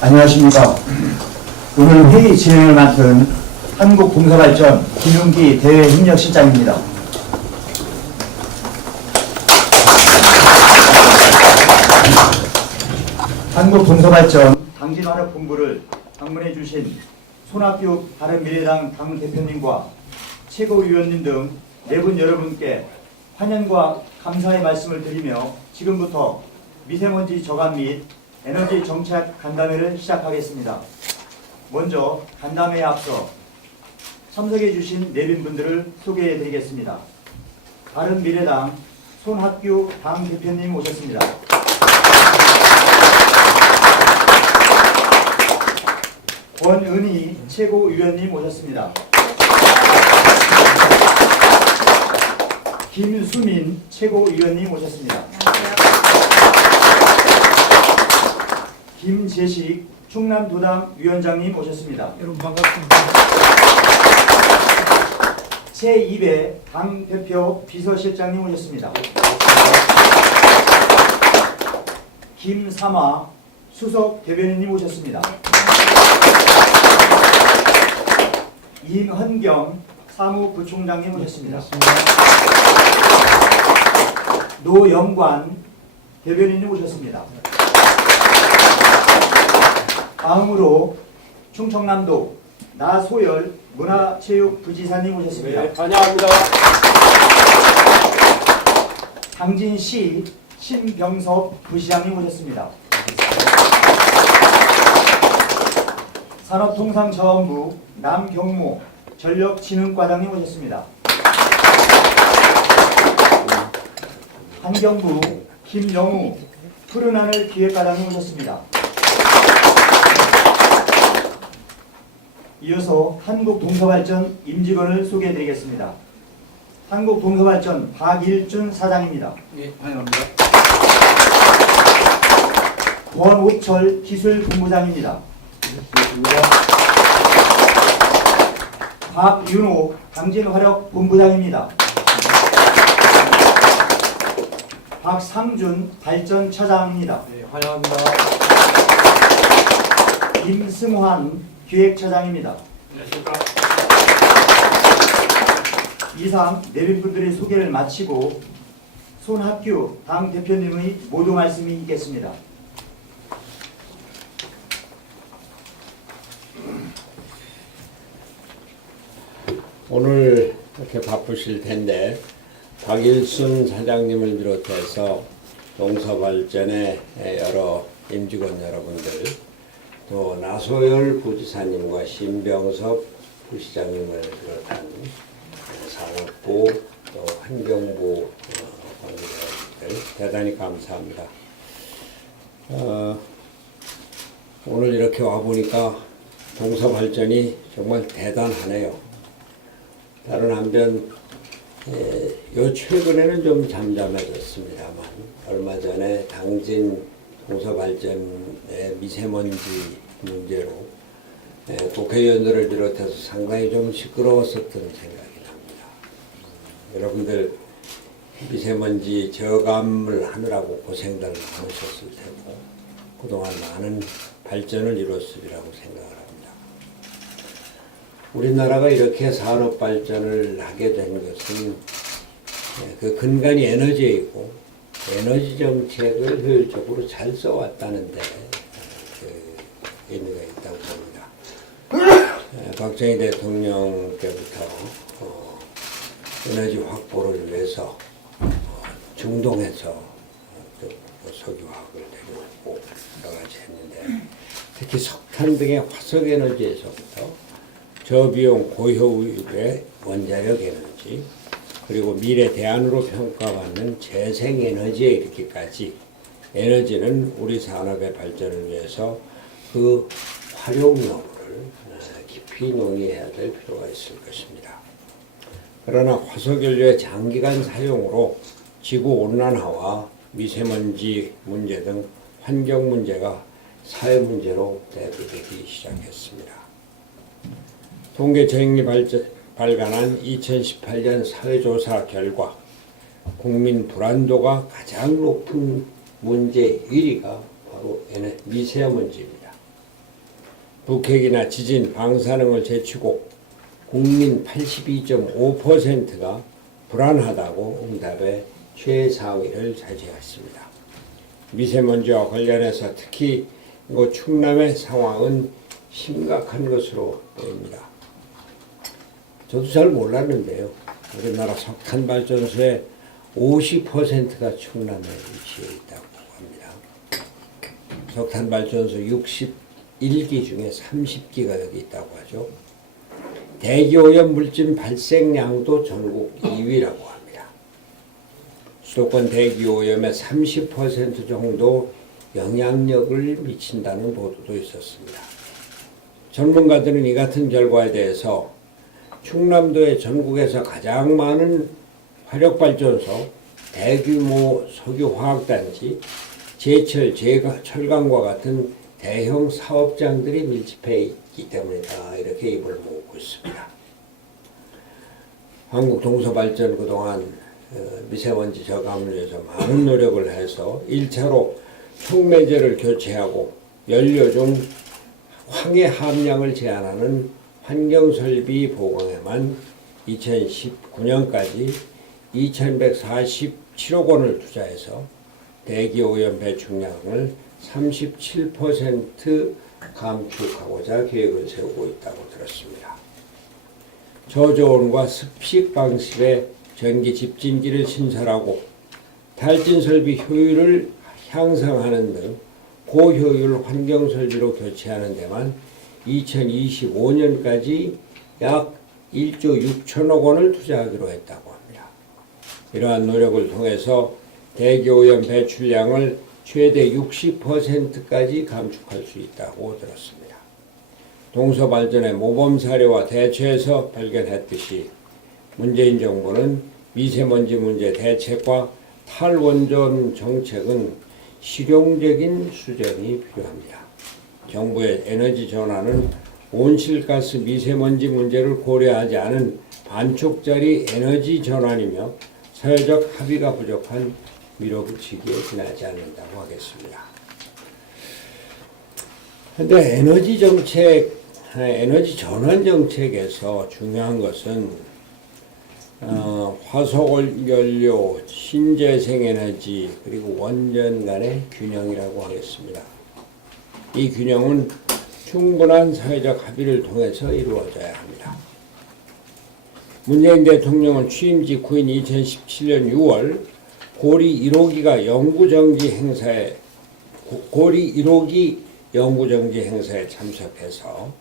안녕하십니까. 오늘 회의 진행을 맡은 한국동서발전 김윤기 대외협력실장입니다. 한국동서발전 당진화력본부를 방문해 주신 손학규 바른미래당 당대표님과 최고위원님 등 네 분 여러분께 환영과 감사의 말씀을 드리며 지금부터 미세먼지 저감 및 에너지 정책 간담회를 시작하겠습니다. 먼저 간담회에 앞서 참석해 주신 내빈분들을 소개해 드리겠습니다. 바른미래당 손학규 당대표님 오셨습니다. 권은희 최고위원님 오셨습니다. 김수민 최고위원님 오셨습니다. 김재식 충남도당 위원장님 오셨습니다. 여러분 반갑습니다. 제2배 당대표 비서실장님 오셨습니다. 김삼화 수석 대변인님 오셨습니다. 임헌경 사무부총장님 오셨습니다. 노영관 대변인님 오셨습니다. 다음으로 충청남도 나소열 문화체육부지사님 오셨습니다. 네, 환영합니다. 당진시 신병섭 부시장님 오셨습니다. 산업통상자원부 남경모 전력진흥과장님 오셨습니다. 환경부 김영우 푸른하늘 기획과장님 오셨습니다. 이어서 한국동서발전 임직원을 소개해드리겠습니다. 한국동서발전 박일준 사장입니다. 네, 환영합니다. 권오철 기술본부장입니다. 박윤호 당진화력본부장입니다. 박상준 발전처장입니다. 네, 환영합니다. 김승환 기획처장입니다. 안녕하십니까. 이상 내빈분들의 소개를 마치고 손학규 당대표님의 모두 말씀이 있겠습니다. 오늘 이렇게 바쁘실 텐데 박일순 사장님을 비롯해서 동서발전의 여러 임직원 여러분들, 또 나소열 부지사님과 신병섭 부시장님을 비롯한 산업부 또 환경부 관계자들 대단히 감사합니다. 오늘 이렇게 와보니까 동서발전이 정말 대단하네요. 다른 한편 요 최근에는 좀 잠잠해졌습니다만 얼마 전에 당진 동서발전의 미세먼지 문제로 국회의원들을 비롯해서 상당히 좀 시끄러웠었던 생각이 납니다. 여러분들 미세먼지 저감을 하느라고 고생들 많으셨을 테고 그동안 많은 발전을 이뤘으리라고 생각을 합니다. 우리나라가 이렇게 산업 발전을 하게 된 것은 그 근간이 에너지에 있고 에너지 정책을 효율적으로 잘 써왔다는데 그 의미가 있다고 봅니다. 박정희 대통령 때부터 에너지 확보를 위해서 중동에서 석유화학을 데려오고 여러 가지 했는데 특히 석탄 등의 화석 에너지에서부터 저비용 고효율의 원자력 에너지 그리고 미래 대안으로 평가받는 재생에너지에 이르기까지 에너지는 우리 산업의 발전을 위해서 그 활용 여부를 깊이 논의해야 될 필요가 있을 것입니다. 그러나 화석연료의 장기간 사용으로 지구온난화와 미세먼지 문제 등 환경 문제가 사회 문제로 대두되기 시작했습니다. 통계청이 발간한 2018년 사회조사 결과 국민 불안도가 가장 높은 문제 1위가 바로 바로 미세먼지입니다. 북핵이나 지진, 방사능을 제치고 국민 82.5%가 불안하다고 응답에 최상위를 차지했습니다. 미세먼지와 관련해서 특히 이곳 충남의 상황은 심각한 것으로 보입니다. 저도 잘 몰랐는데요. 우리나라 석탄발전소의 50%가 충남에 위치해 있다고 합니다. 석탄발전소 61기 중에 30기가 여기 있다고 하죠. 대기오염 물질 발생량도 전국 2위라고 합니다. 수도권 대기오염의 30% 정도 영향력을 미친다는 보도도 있었습니다. 전문가들은 이 같은 결과에 대해서 충남도의 전국에서 가장 많은 화력발전소, 대규모 석유화학단지, 제철, 철강과 같은 대형 사업장들이 밀집해 있기 때문이다. 이렇게 입을 모으고 있습니다. 한국동서발전 그동안 미세먼지 저감을 위해서 많은 노력을 해서 1차로 촉매제를 교체하고 연료 중 황해 함량을 제한하는 환경설비 보강에만 2019년까지 2,147억 원을 투자해서 대기오염 배출량을 37% 감축하고자 계획을 세우고 있다고 들었습니다. 저저온과 습식 방식의 전기 집진기를 신설하고 탈진 설비 효율을 향상하는 등 고효율 환경 설비로 교체하는 데만 2025년까지 약 1조 6천억 원을 투자하기로 했다고 합니다. 이러한 노력을 통해서 대기오염 배출량을 최대 60%까지 감축할 수 있다고 들었습니다. 동서발전의 모범 사례와 대처에서 발견했듯이 문재인 정부는 미세먼지 문제 대책과 탈원전 정책은 실용적인 수정이 필요합니다. 정부의 에너지 전환은 온실가스 미세먼지 문제를 고려하지 않은 반쪽짜리 에너지 전환이며 사회적 합의가 부족한 밀어붙이기에 지나지 않는다고 하겠습니다. 그런데 에너지 정책, 에너지 전환 정책에서 중요한 것은 화석연료, 신재생에너지 그리고 원전 간의 균형이라고 하겠습니다. 이 균형은 충분한 사회적 합의를 통해서 이루어져야 합니다. 문재인 대통령은 취임 직후인 2017년 6월 고리 1호기 영구정지 행사에 참석해서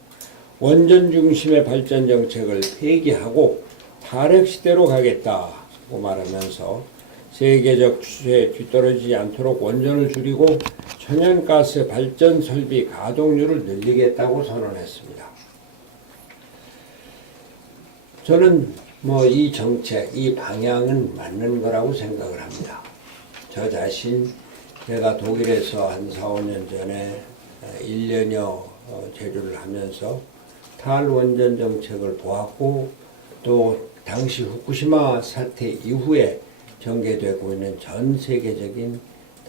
원전 중심의 발전 정책을 폐기하고 탈핵시대로 가겠다고 말하면서 세계적 추세에 뒤떨어지지 않도록 원전을 줄이고 천연가스 발전 설비 가동률을 늘리겠다고 선언했습니다. 저는 이 정책, 이 방향은 맞는 거라고 생각을 합니다. 저 자신, 제가 독일에서 한 4, 5년 전에 1년여 재료를 하면서 탈원전 정책을 보았고 또 당시 후쿠시마 사태 이후에 전개되고 있는 전 세계적인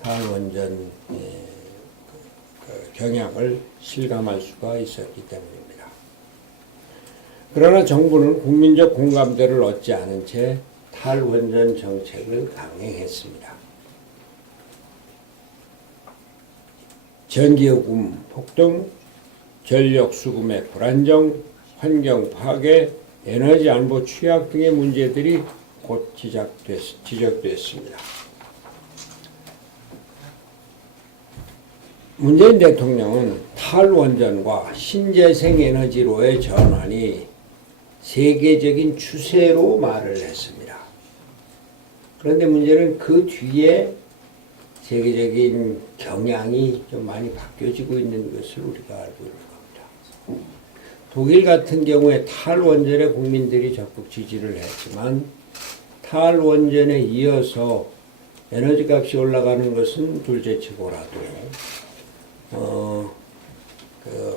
탈원전 경향을 실감할 수가 있었기 때문입니다. 그러나 정부는 국민적 공감대를 얻지 않은 채 탈원전 정책을 강행했습니다. 전기요금 폭등, 전력 수급의 불안정, 환경 파괴, 에너지 안보 취약 등의 문제들이 곧 지적됐습니다. 문재인 대통령은 탈원전과 신재생에너지로의 전환이 세계적인 추세로 말을 했습니다. 그런데 문제는 그 뒤에 세계적인 경향이 좀 많이 바뀌어지고 있는 것을 우리가 알고 있는 겁니다. 독일 같은 경우에 탈원전에 국민들이 적극 지지를 했지만 탈원전에 이어서 에너지 값이 올라가는 것은 둘째치고라도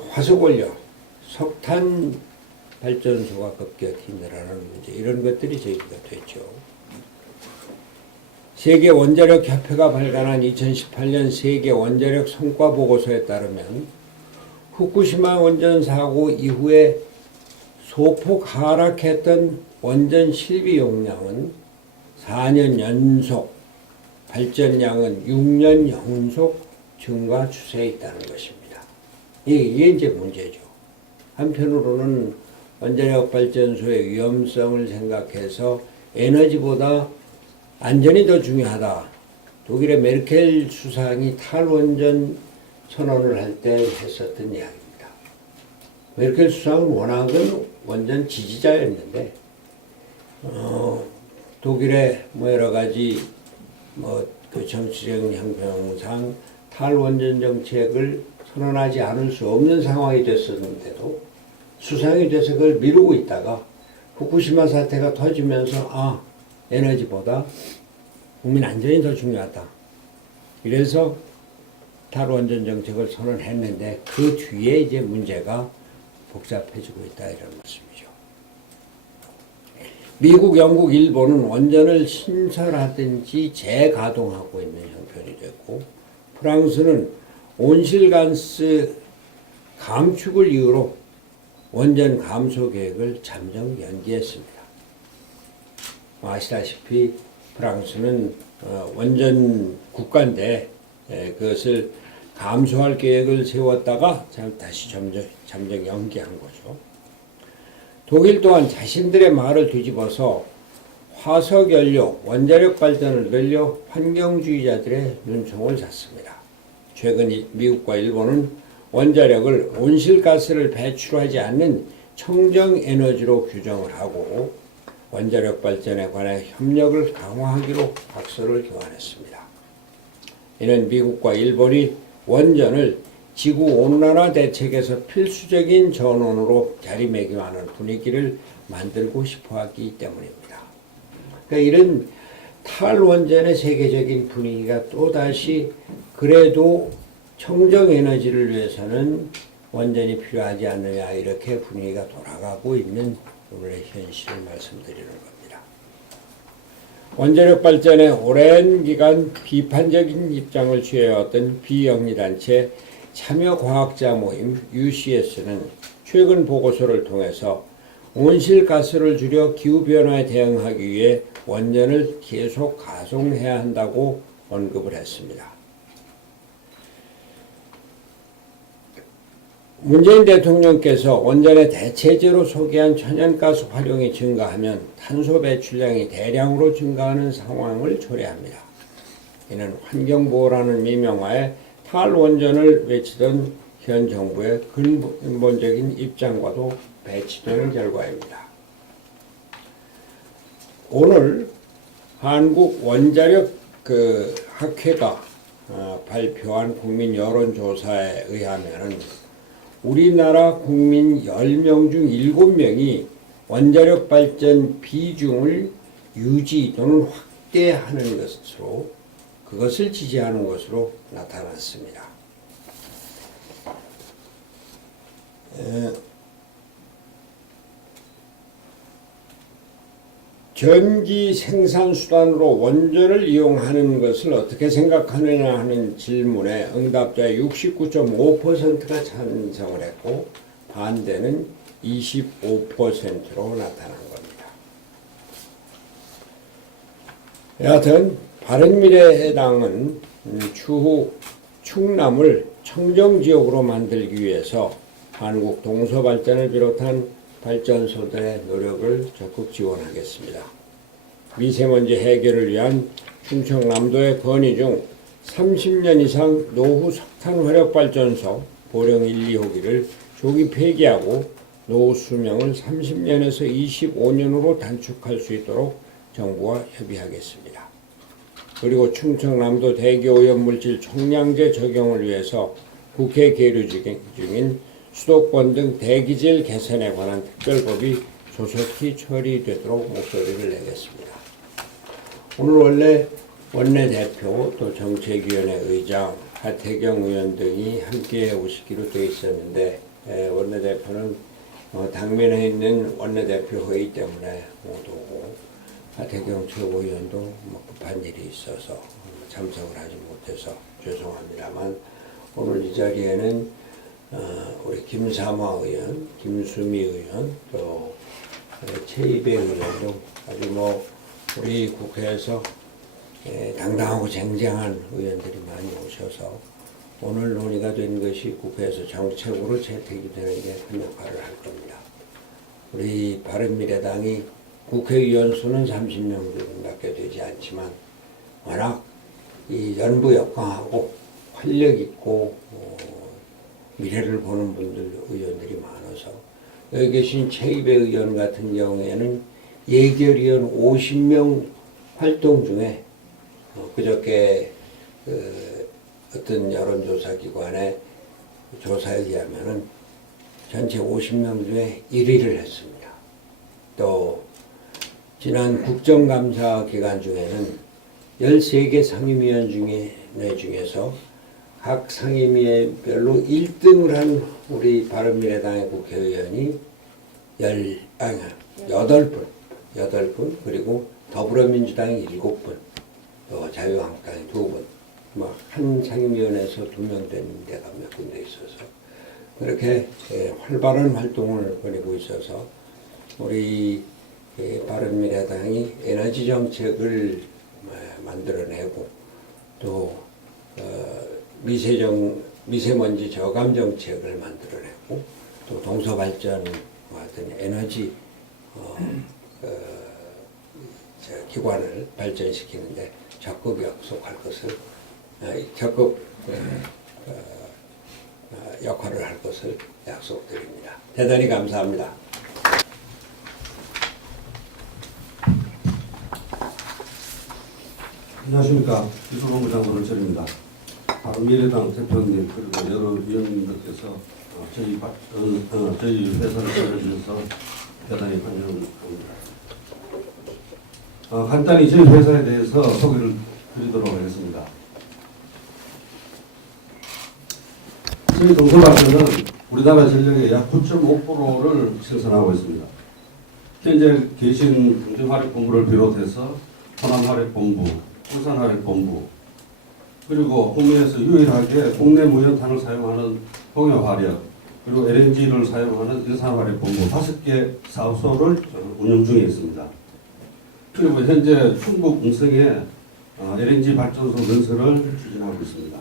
화석원료, 석탄 발전소가 급격히 늘어나는 문제, 이런 것들이 제기가 됐죠. 세계 원자력 협회가 발간한 2018년 세계 원자력 성과 보고서에 따르면 후쿠시마 원전 사고 이후에 소폭 하락했던 원전 실비 용량은 4년 연속, 발전량은 6년 연속 증가 추세에 있다는 것입니다. 이게 이제 문제죠. 한편으로는 원자력 발전소의 위험성을 생각해서 에너지보다 안전이 더 중요하다. 독일의 메르켈 수상이 탈원전 선언을 할 때 했었던 이야기입니다. 메르켈 수상은 워낙은 원전 지지자였는데 독일의 여러 가지 그 정치적 형평상 탈원전 정책을 선언하지 않을 수 없는 상황이 됐었는데도 수상이 돼서 그걸 미루고 있다가 후쿠시마 사태가 터지면서 에너지보다 국민 안전이 더 중요하다. 이래서 탈원전 정책을 선언했는데 그 뒤에 이제 문제가 복잡해지고 있다 이런 말씀이죠. 미국, 영국, 일본은 원전을 신설하든지 재가동하고 있는 형편이 됐고 프랑스는 온실가스 감축을 이유로 원전 감소 계획을 잠정 연기했습니다. 아시다시피 프랑스는 원전 국가인데 그것을 감소할 계획을 세웠다가 다시 잠정 연기한 거죠. 독일 또한 자신들의 말을 뒤집어서 화석연료, 원자력 발전을 늘려 환경주의자들의 눈총을 샀습니다. 최근 미국과 일본은 원자력을 온실가스를 배출하지 않는 청정에너지로 규정을 하고 원자력 발전에 관해 협력을 강화하기로 각서를 교환했습니다. 이는 미국과 일본이 원전을 지구온난화 대책에서 필수적인 전원으로 자리매김하는 분위기를 만들고 싶어하기 때문입니다. 그러니까 이런 탈원전의 세계적인 분위기가 또다시 그래도 청정에너지를 위해서는 원전이 필요하지 않느냐 이렇게 분위기가 돌아가고 있는 오늘의 현실을 말씀드리는 겁니다. 원자력 발전에 오랜 기간 비판적인 입장을 취해왔던 비영리단체 참여과학자 모임 UCS는 최근 보고서를 통해서 온실가스를 줄여 기후변화에 대응하기 위해 원전을 계속 가동해야 한다고 언급을 했습니다. 문재인 대통령께서 원전의 대체제로 소개한 천연가스 활용이 증가하면 탄소 배출량이 대량으로 증가하는 상황을 초래합니다. 이는 환경보호라는 미명하에 탈원전을 외치던 현 정부의 근본적인 입장과도 배치되는 결과입니다. 오늘 한국 원자력 학회가 발표한 국민 여론조사에 의하면 우리나라 국민 10명 중 7명이 원자력 발전 비중을 유지 또는 확대하는 것으로 그것을 지지하는 것으로 나타났습니다. 전기 생산 수단으로 원전을 이용하는 것을 어떻게 생각하느냐 하는 질문에 응답자의 69.5%가 찬성을 했고 반대는 25%로 나타난 겁니다. 여하튼 바른미래당은 추후 충남을 청정지역으로 만들기 위해서 한국 동서발전을 비롯한 발전소들의 노력을 적극 지원하겠습니다. 미세먼지 해결을 위한 충청남도의 건의 중 30년 이상 노후 석탄 화력발전소 보령 1, 2호기를 조기 폐기하고 노후 수명을 30년에서 25년으로 단축할 수 있도록 정부와 협의하겠습니다. 그리고 충청남도 대기 오염물질 총량제 적용을 위해서 국회 계류 중인 수도권 등 대기질 개선에 관한 특별법이 조속히 처리되도록 목소리를 내겠습니다. 오늘 원래 원내대표 또 정책위원회 의장 하태경 의원 등이 함께 오시기로 되어 있었는데 원내대표는 당면에 있는 원내대표 회의 때문에 못 오고 하태경 최고위원도 뭐 급한 일이 있어서 참석을 하지 못해서 죄송합니다만 오늘 이 자리에는 우리 김삼화 의원, 김수미 의원, 또 최이배 의원도 아주 뭐 우리 국회에서 당당하고 쟁쟁한 의원들이 많이 오셔서 오늘 논의가 된 것이 국회에서 정책으로 채택이 되는 게 큰 역할을 할 겁니다. 우리 바른미래당이 국회의원 수는 30명밖에 되지 않지만 워낙 이 연부역강하고 활력 있고 미래를 보는 분들 의원들이 많아서 여기 계신 최이배 의원 같은 경우에는 예결위원 50명 활동 중에 그저께 어떤 여론조사 기관의 조사에 의하면은 전체 50명 중에 1위를 했습니다. 또 지난 국정감사 기간 중에는 13개 상임위원 중에서 각 상임위별로 1등을 한 우리 바른미래당의 국회의원이 8분, 그리고 더불어민주당이 7분, 또 자유한국당이 2분, 한 상임위원회에서 2명 된 데가 몇 군데 있어서 그렇게 활발한 활동을 벌이고 있어서 우리 바른미래당이 에너지 정책을 만들어내고 또 미세먼지 저감 정책을 만들어내고 또 동서발전과 같은 에너지 기관을 발전시키는데 적극 약속할 것을 역할을 할 것을 약속드립니다. 대단히 감사합니다. 안녕하십니까. 이소봉부장 노른철입니다. 바른미래당 대표님 그리고 여러 위원님들께서 저희 회사를 찾아주셔서 대단히 환영합니다. 간단히 저희 회사에 대해서 소개를 드리도록 하겠습니다. 저희 동서발전은 우리나라 전력의 약 9.5%를 생산하고 있습니다. 현재 계신 강정화력본부를 비롯해서 호남화력본부, 울산화력본부, 그리고 국내에서 유일하게 국내 무연탄을 사용하는 동해화력, 그리고 LNG를 사용하는 일산화력본부 5개 사업소를 운영 중에 있습니다. 그리고 현재 충북 음성에 LNG 발전소 건설을 추진하고 있습니다.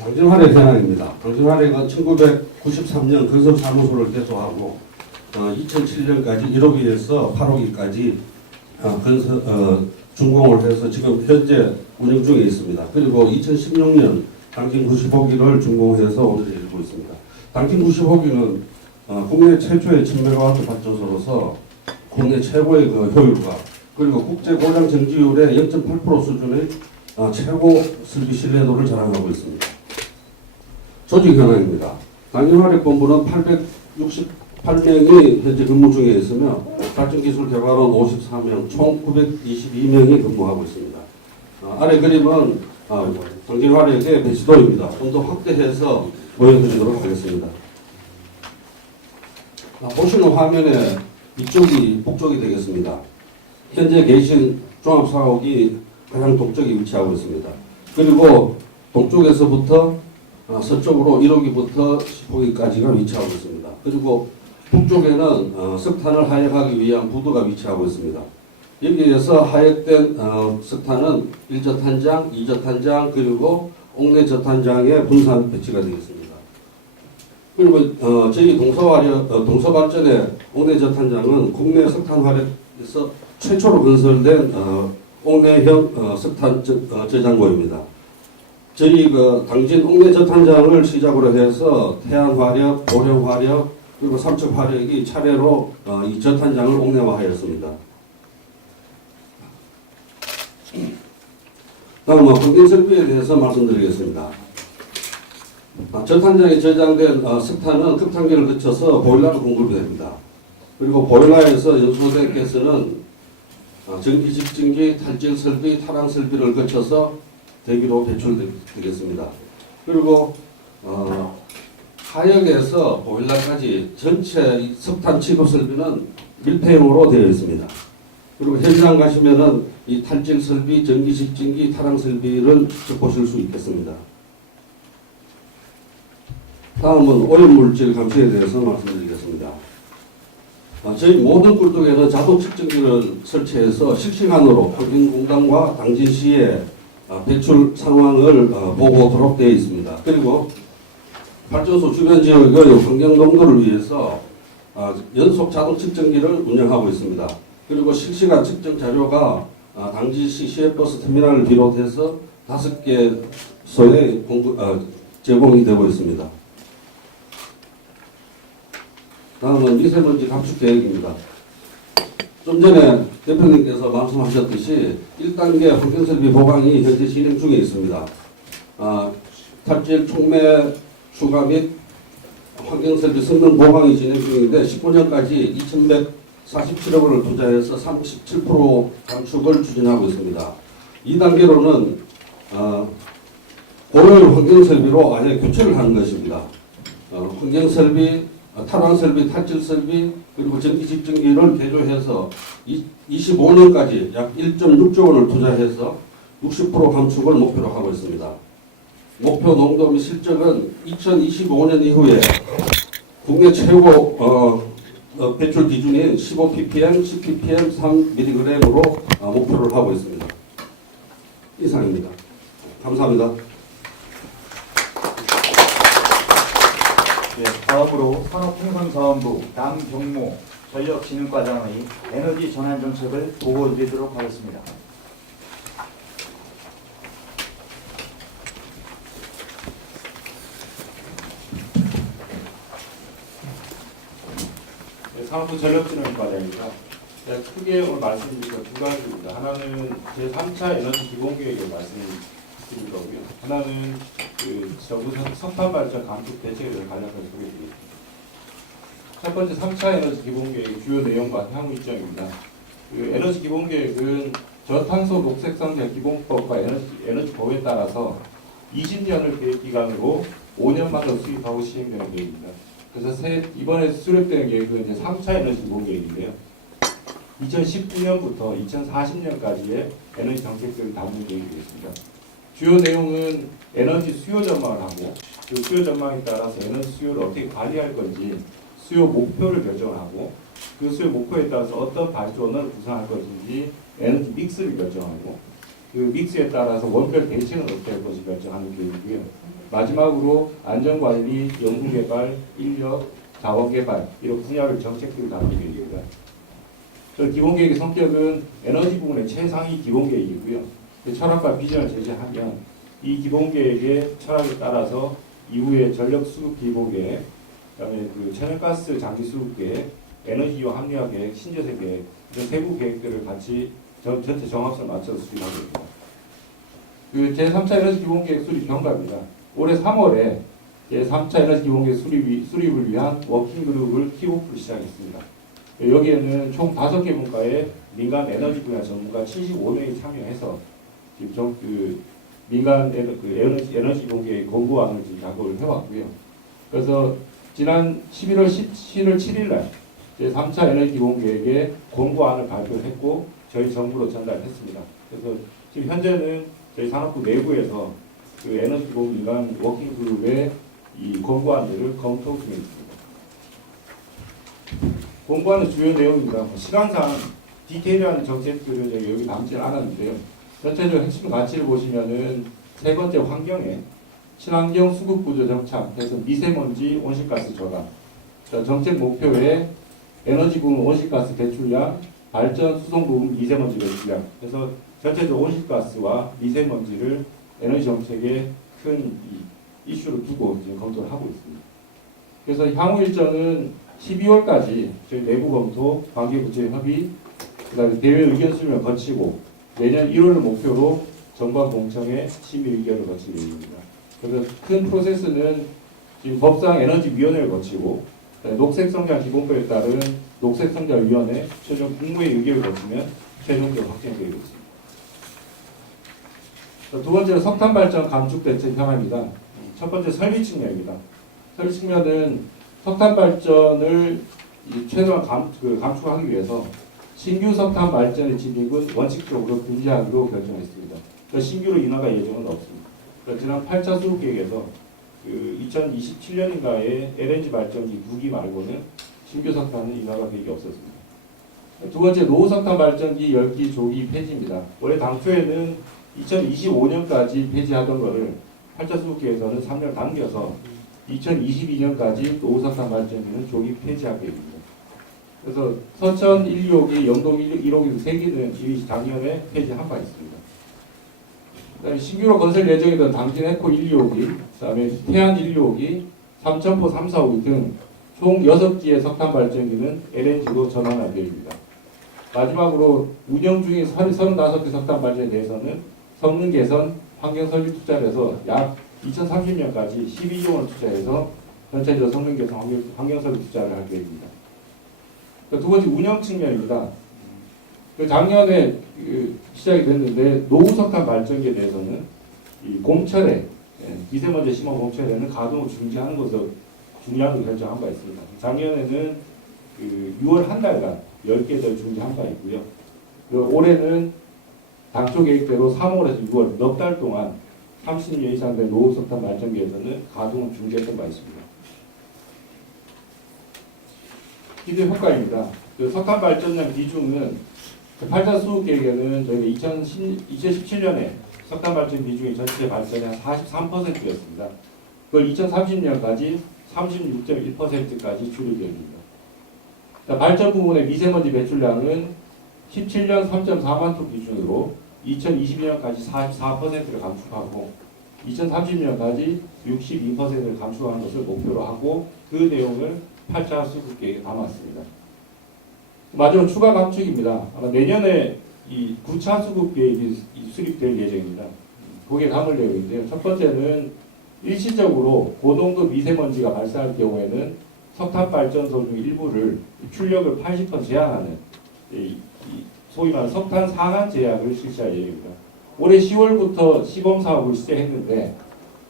강정화력 현황입니다. 강정화력은 1993년 건설사무소를 개소하고 2007년까지 1호기에서 8호기까지 준공을 해서 지금 현재 운영 중에 있습니다. 그리고 2016년 당진 95기를 준공해서 오늘 이르고 있습니다. 당진 95기는 국내 최초의 1000메가와트 발전소로서 국내 최고의 효율과 그리고 국제 고장 정지율의 0.8% 수준의 최고 설비 신뢰도를 자랑하고 있습니다. 조직 현황입니다. 당진화력본부는 868명이 현재 근무 중에 있으며 발전기술개발원 54명, 총 922명이 근무하고 있습니다. 아래 그림은 당진화력의 배치도입니다. 좀 더 확대해서 보여드리도록 하겠습니다. 보시는 화면에 이쪽이 북쪽이 되겠습니다. 현재 계신 종합사옥이 가장 동쪽에 위치하고 있습니다. 그리고 동쪽에서부터 서쪽으로 1호기부터 10호기까지가 위치하고 있습니다. 그리고 북쪽에는 석탄을 하역하기 위한 부두가 위치하고 있습니다. 여기에서 하역된 석탄은 1저탄장, 2저탄장, 그리고 옥내저탄장에 분산 배치가 되겠습니다. 그리고 저희 동서발전의 옥내저탄장은 국내 석탄화력에서 최초로 건설된 옥내형 석탄 저장고입니다. 저희 당진 옥내저탄장을 시작으로 해서 태안화력, 보령화력, 그리고 삼척화력이 차례로 이 저탄장을 옥내화하였습니다. 다음 건설 설비에 대해서 말씀드리겠습니다. 저탄장에 저장된 석탄은 급탄기를 거쳐서 보일러로 공급이 됩니다. 그리고 보일러에서 연소된 가스는 전기 집진기, 탈질 설비, 타랑 설비를 거쳐서 대기로 배출되겠습니다. 그리고 하역에서 보일러까지 전체 석탄 취급 설비는 밀폐형으로 되어 있습니다. 그리고 현장 가시면은 이 탈질 설비, 전기 집진기, 타랑 설비를 직접 보실 수 있겠습니다. 다음은 오염물질 감시에 대해서 말씀드리겠습니다. 저희 모든 꿀떡에는 자동 측정기를 설치해서 실시간으로 환경공단과 당진 시의 배출 상황을 보고하도록 되어 있습니다. 그리고 발전소 주변 지역의 환경 농도를 위해서 연속 자동 측정기를 운영하고 있습니다. 그리고 실시간 측정 자료가 당진시 시외버스 터미널을 비롯해서 5개소에 제공이 되고 있습니다. 다음은 미세먼지 감축 계획입니다. 좀 전에 대표님께서 말씀하셨듯이 1단계 환경설비 보강이 현재 진행 중에 있습니다. 탈질 촉매 추가 및 환경설비 성능 보강이 진행 중인데 19년까지 2,147억 원을 투자해서 37% 감축을 추진하고 있습니다. 2단계로는 고효율 환경설비로 아예 교체를 하는 것입니다. 환경설비, 탈환설비, 탈질설비, 그리고 전기집중기를 개조해서 25년까지 약 1.6조 원을 투자해서 60% 감축을 목표로 하고 있습니다. 목표 농도 및 실적은 2025년 이후에 국내 최고 배출 기준인 15ppm, 10ppm, 3mg으로 목표를 하고 있습니다. 이상입니다. 감사합니다. 네, 다음으로 산업통상자원부 남경모 전력진흥과장의 에너지 전환 정책을 보고드리도록 하겠습니다. 네, 산업부 전력진흥과장입니다. 크게 오늘 말씀드릴 건 두 가지입니다. 하나는 제3차 에너지 기본계획을 말씀드릴 거고요. 하나는 정부 석탄 발전 감축 대책에 관련해서 소개드리겠습니다. 첫 번째 3차 에너지 기본계획 주요 내용과 향후 일정입니다. 에너지 기본계획은 저탄소 녹색성장 기본법과 에너지 법에 따라서 20년을 계획 기간으로 5년마다 수립하고 시행되는 계획입니다. 그래서 이번에 수립되는 계획은 이제 3차 에너지 기본계획인데요. 2019년부터 2040년까지의 에너지 정책들을 담는 계획이 되겠습니다. 주요 내용은 에너지 수요 전망을 하고 그 수요 전망에 따라서 에너지 수요를 어떻게 관리할 건지 수요 목표를 결정하고 그 수요 목표에 따라서 어떤 발전을 구성할 것인지 에너지 믹스를 결정하고 그 믹스에 따라서 원별 대책은 어떻게 할 것인지 결정하는 계획이고요. 마지막으로 안전관리, 연구개발, 인력, 자원개발 이런 분야별 정책들을 담는 계획입니다. 기본계획의 성격은 에너지 부분의 최상위 기본계획이고요. 철학과 비전을 제시하면 이 기본계획의 철학에 따라서 이후에 전력 수급 기본계획, 그다음에 천연가스 장기 수급 계획, 에너지요 합리화 계획, 신재생 계획 이런 세부 계획들을 같이 전체 정합선을 맞춰서 수립하고 있습니다. 제3차 에너지 기본계획 수립 경과입니다. 올해 3월에 제3차 에너지 기본계획 수립을 위한 워킹그룹을 킥오프를 시작했습니다. 여기에는 총 5개 분과의 민간 에너지 분야 전문가 75명이 참여해서 지금 민간 에너지 기본계획 권고안을 지금 작업을 해왔고요. 그래서 지난 11월 7일 날 제3차 에너지 기본계획의 권고안을 발표했고 저희 정부로 전달했습니다. 그래서 지금 현재는 저희 산업부 내부에서 에너지 기본 민간 워킹그룹의 이 권고안들을 검토 중에 있습니다. 공부하는 주요 내용입니다. 시간상 디테일한 정책들을 여기 남지 않았는데요. 전체적으로 핵심 가치를 보시면은 세 번째 환경에 친환경 수급 구조 정착해서 미세먼지 온실가스 저감. 정책 목표에 에너지 부분 온실가스 배출량, 발전 수송 부분 미세먼지 배출량. 그래서 전체적으로 온실가스와 미세먼지를 에너지 정책의 큰 이슈로 두고 지금 검토를 하고 있습니다. 그래서 향후 일정은 12월까지 저희 내부 검토, 관계부처의 협의, 그다음에 대외 의견 수렴을 거치고 내년 1월을 목표로 정관 공청회 심의 의견을 거칠 예정입니다. 그래서 큰 프로세스는 지금 법상 에너지위원회를 거치고 녹색성장 기본법에 따른 녹색성장위원회 최종 국무회 의결을 거치면 최종적으로 확정되고 있습니다. 두 번째로 석탄발전 감축 대책 현안입니다. 첫 번째 설비 측면입니다. 설비 측면은 석탄 발전을 최대한 감축하기 위해서 신규 석탄 발전의 진입은 원칙적으로 금지하기로 결정했습니다. 그러니까 신규로 인하가 예정은 없습니다. 그러니까 지난 8차 수급 계획에서 2027년인가에 LNG 발전기 2기 말고는 신규 석탄은 인하가 계획이 없었습니다. 두 번째, 노후석탄 발전기 10기 조기 폐지입니다. 원래 당초에는 2025년까지 폐지하던 거를 8차 수급계에서는 3년 당겨서 2022년까지 노후석탄 발전기는 조기 폐지할 계획입니다. 그래서 서천 1, 2호기, 영동 1, 1호기 3기는 이미 작년에 폐지한 바 있습니다. 그다음에 신규로 건설 예정이던 당진 에코 1, 2호기, 그다음에 태안 1, 2호기, 삼천포 3, 4호기 등 총 6기의 석탄 발전기는 LNG로 전환할 계획입니다. 마지막으로 운영 중인 35개 석탄 발전에 대해서는 성능 개선, 환경 설비 투자를 해서 약 2030년까지 12조 원 투자해서 전체적 성능 개선, 환경 설비 투자를 할 계획입니다. 두 번째, 운영 측면입니다. 작년에 시작이 됐는데 노후석탄 발전기에 대해서는 이 곰철에 미세먼지 심한 곰철에는 가동을 중지하는 것을 중요한 걸 결정한 바 있습니다. 작년에는 6월 한 달간 10개를 중지한 바 있고요. 올해는 당초 계획대로 3월에서 6월 넉 달 동안 30년 이상 된 노후석탄 발전기에서는 가동을 중지했던 바 있습니다. 기대 효과입니다. 석탄 발전량 비중은 8차 수급 계획에는 저희가 2017년에 석탄 발전 비중이 전체 발전의 한 43%였습니다. 그걸 2030년까지 36.1%까지 줄일 계획입니다. 발전 부문의 미세먼지 배출량은 17년 3.4만 톤 기준으로 2022년까지 44%를 감축하고 2030년까지 62%를 감축하는 것을 목표로 하고 그 내용을 8차 수급 계획에 담았습니다. 마지막 추가 감축입니다. 아마 내년에 이 9차 수급 계획이 수립될 예정입니다. 거기에 담을 내용인데요. 첫 번째는 일시적으로 고농도 미세먼지가 발생할 경우에는 석탄 발전소 중 일부를 출력을 80% 제한하는 소위 말하는 석탄 상한 제약을 실시할 예정입니다. 올해 10월부터 시범 사업을 시작했는데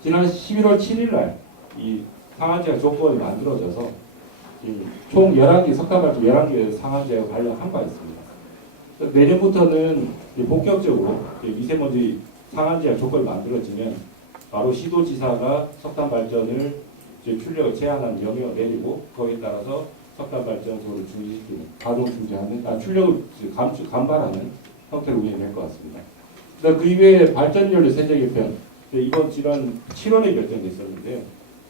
지난 11월 7일 날 이 상한 제약 조건이 만들어져서 총 11개 석탄 발전 11개의 상한 제약을 발령한 바 있습니다. 내년부터는 본격적으로 미세먼지 상한 제약 조건이 만들어지면 바로 시도지사가 석탄 발전을 출력을 제한하는 명령을 내리고 거기에 따라서 석탄 발전소를 중지시키는 가동 중지하는 출력을 감발하는 형태로 운영될 것 같습니다. 그 이외에 발전연료 세제 개편 이번 지난 7월에 결정됐었는데요.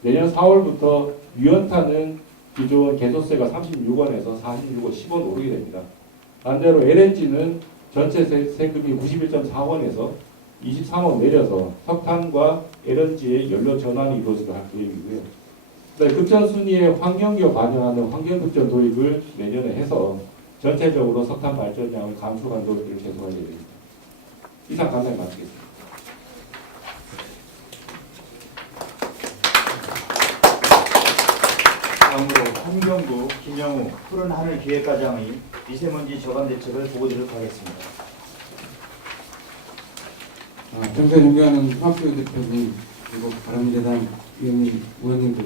내년 4월부터 유연탄은 기존 개소세가 36원에서 46원 10원 오르게 됩니다. 반대로 LNG는 전체 세금이 91.4원에서 23원 내려서 석탄과 LNG의 연료 전환이 이루어지도록 할 계획이고요. 급전 순위에 환경기업 반영하는 환경급전 도입을 내년에 해서 전체적으로 석탄 발전량을 감축한 노력을 계속할 예정입니다. 이상 간단히 마치겠습니다. 다음으로 환경부 김영우 푸른 하늘 기획과장의 미세먼지 저감 대책을 보고드리도록 하겠습니다. 평소에 존경하는 화학교 대표님 그리고 바른미래당 의원님들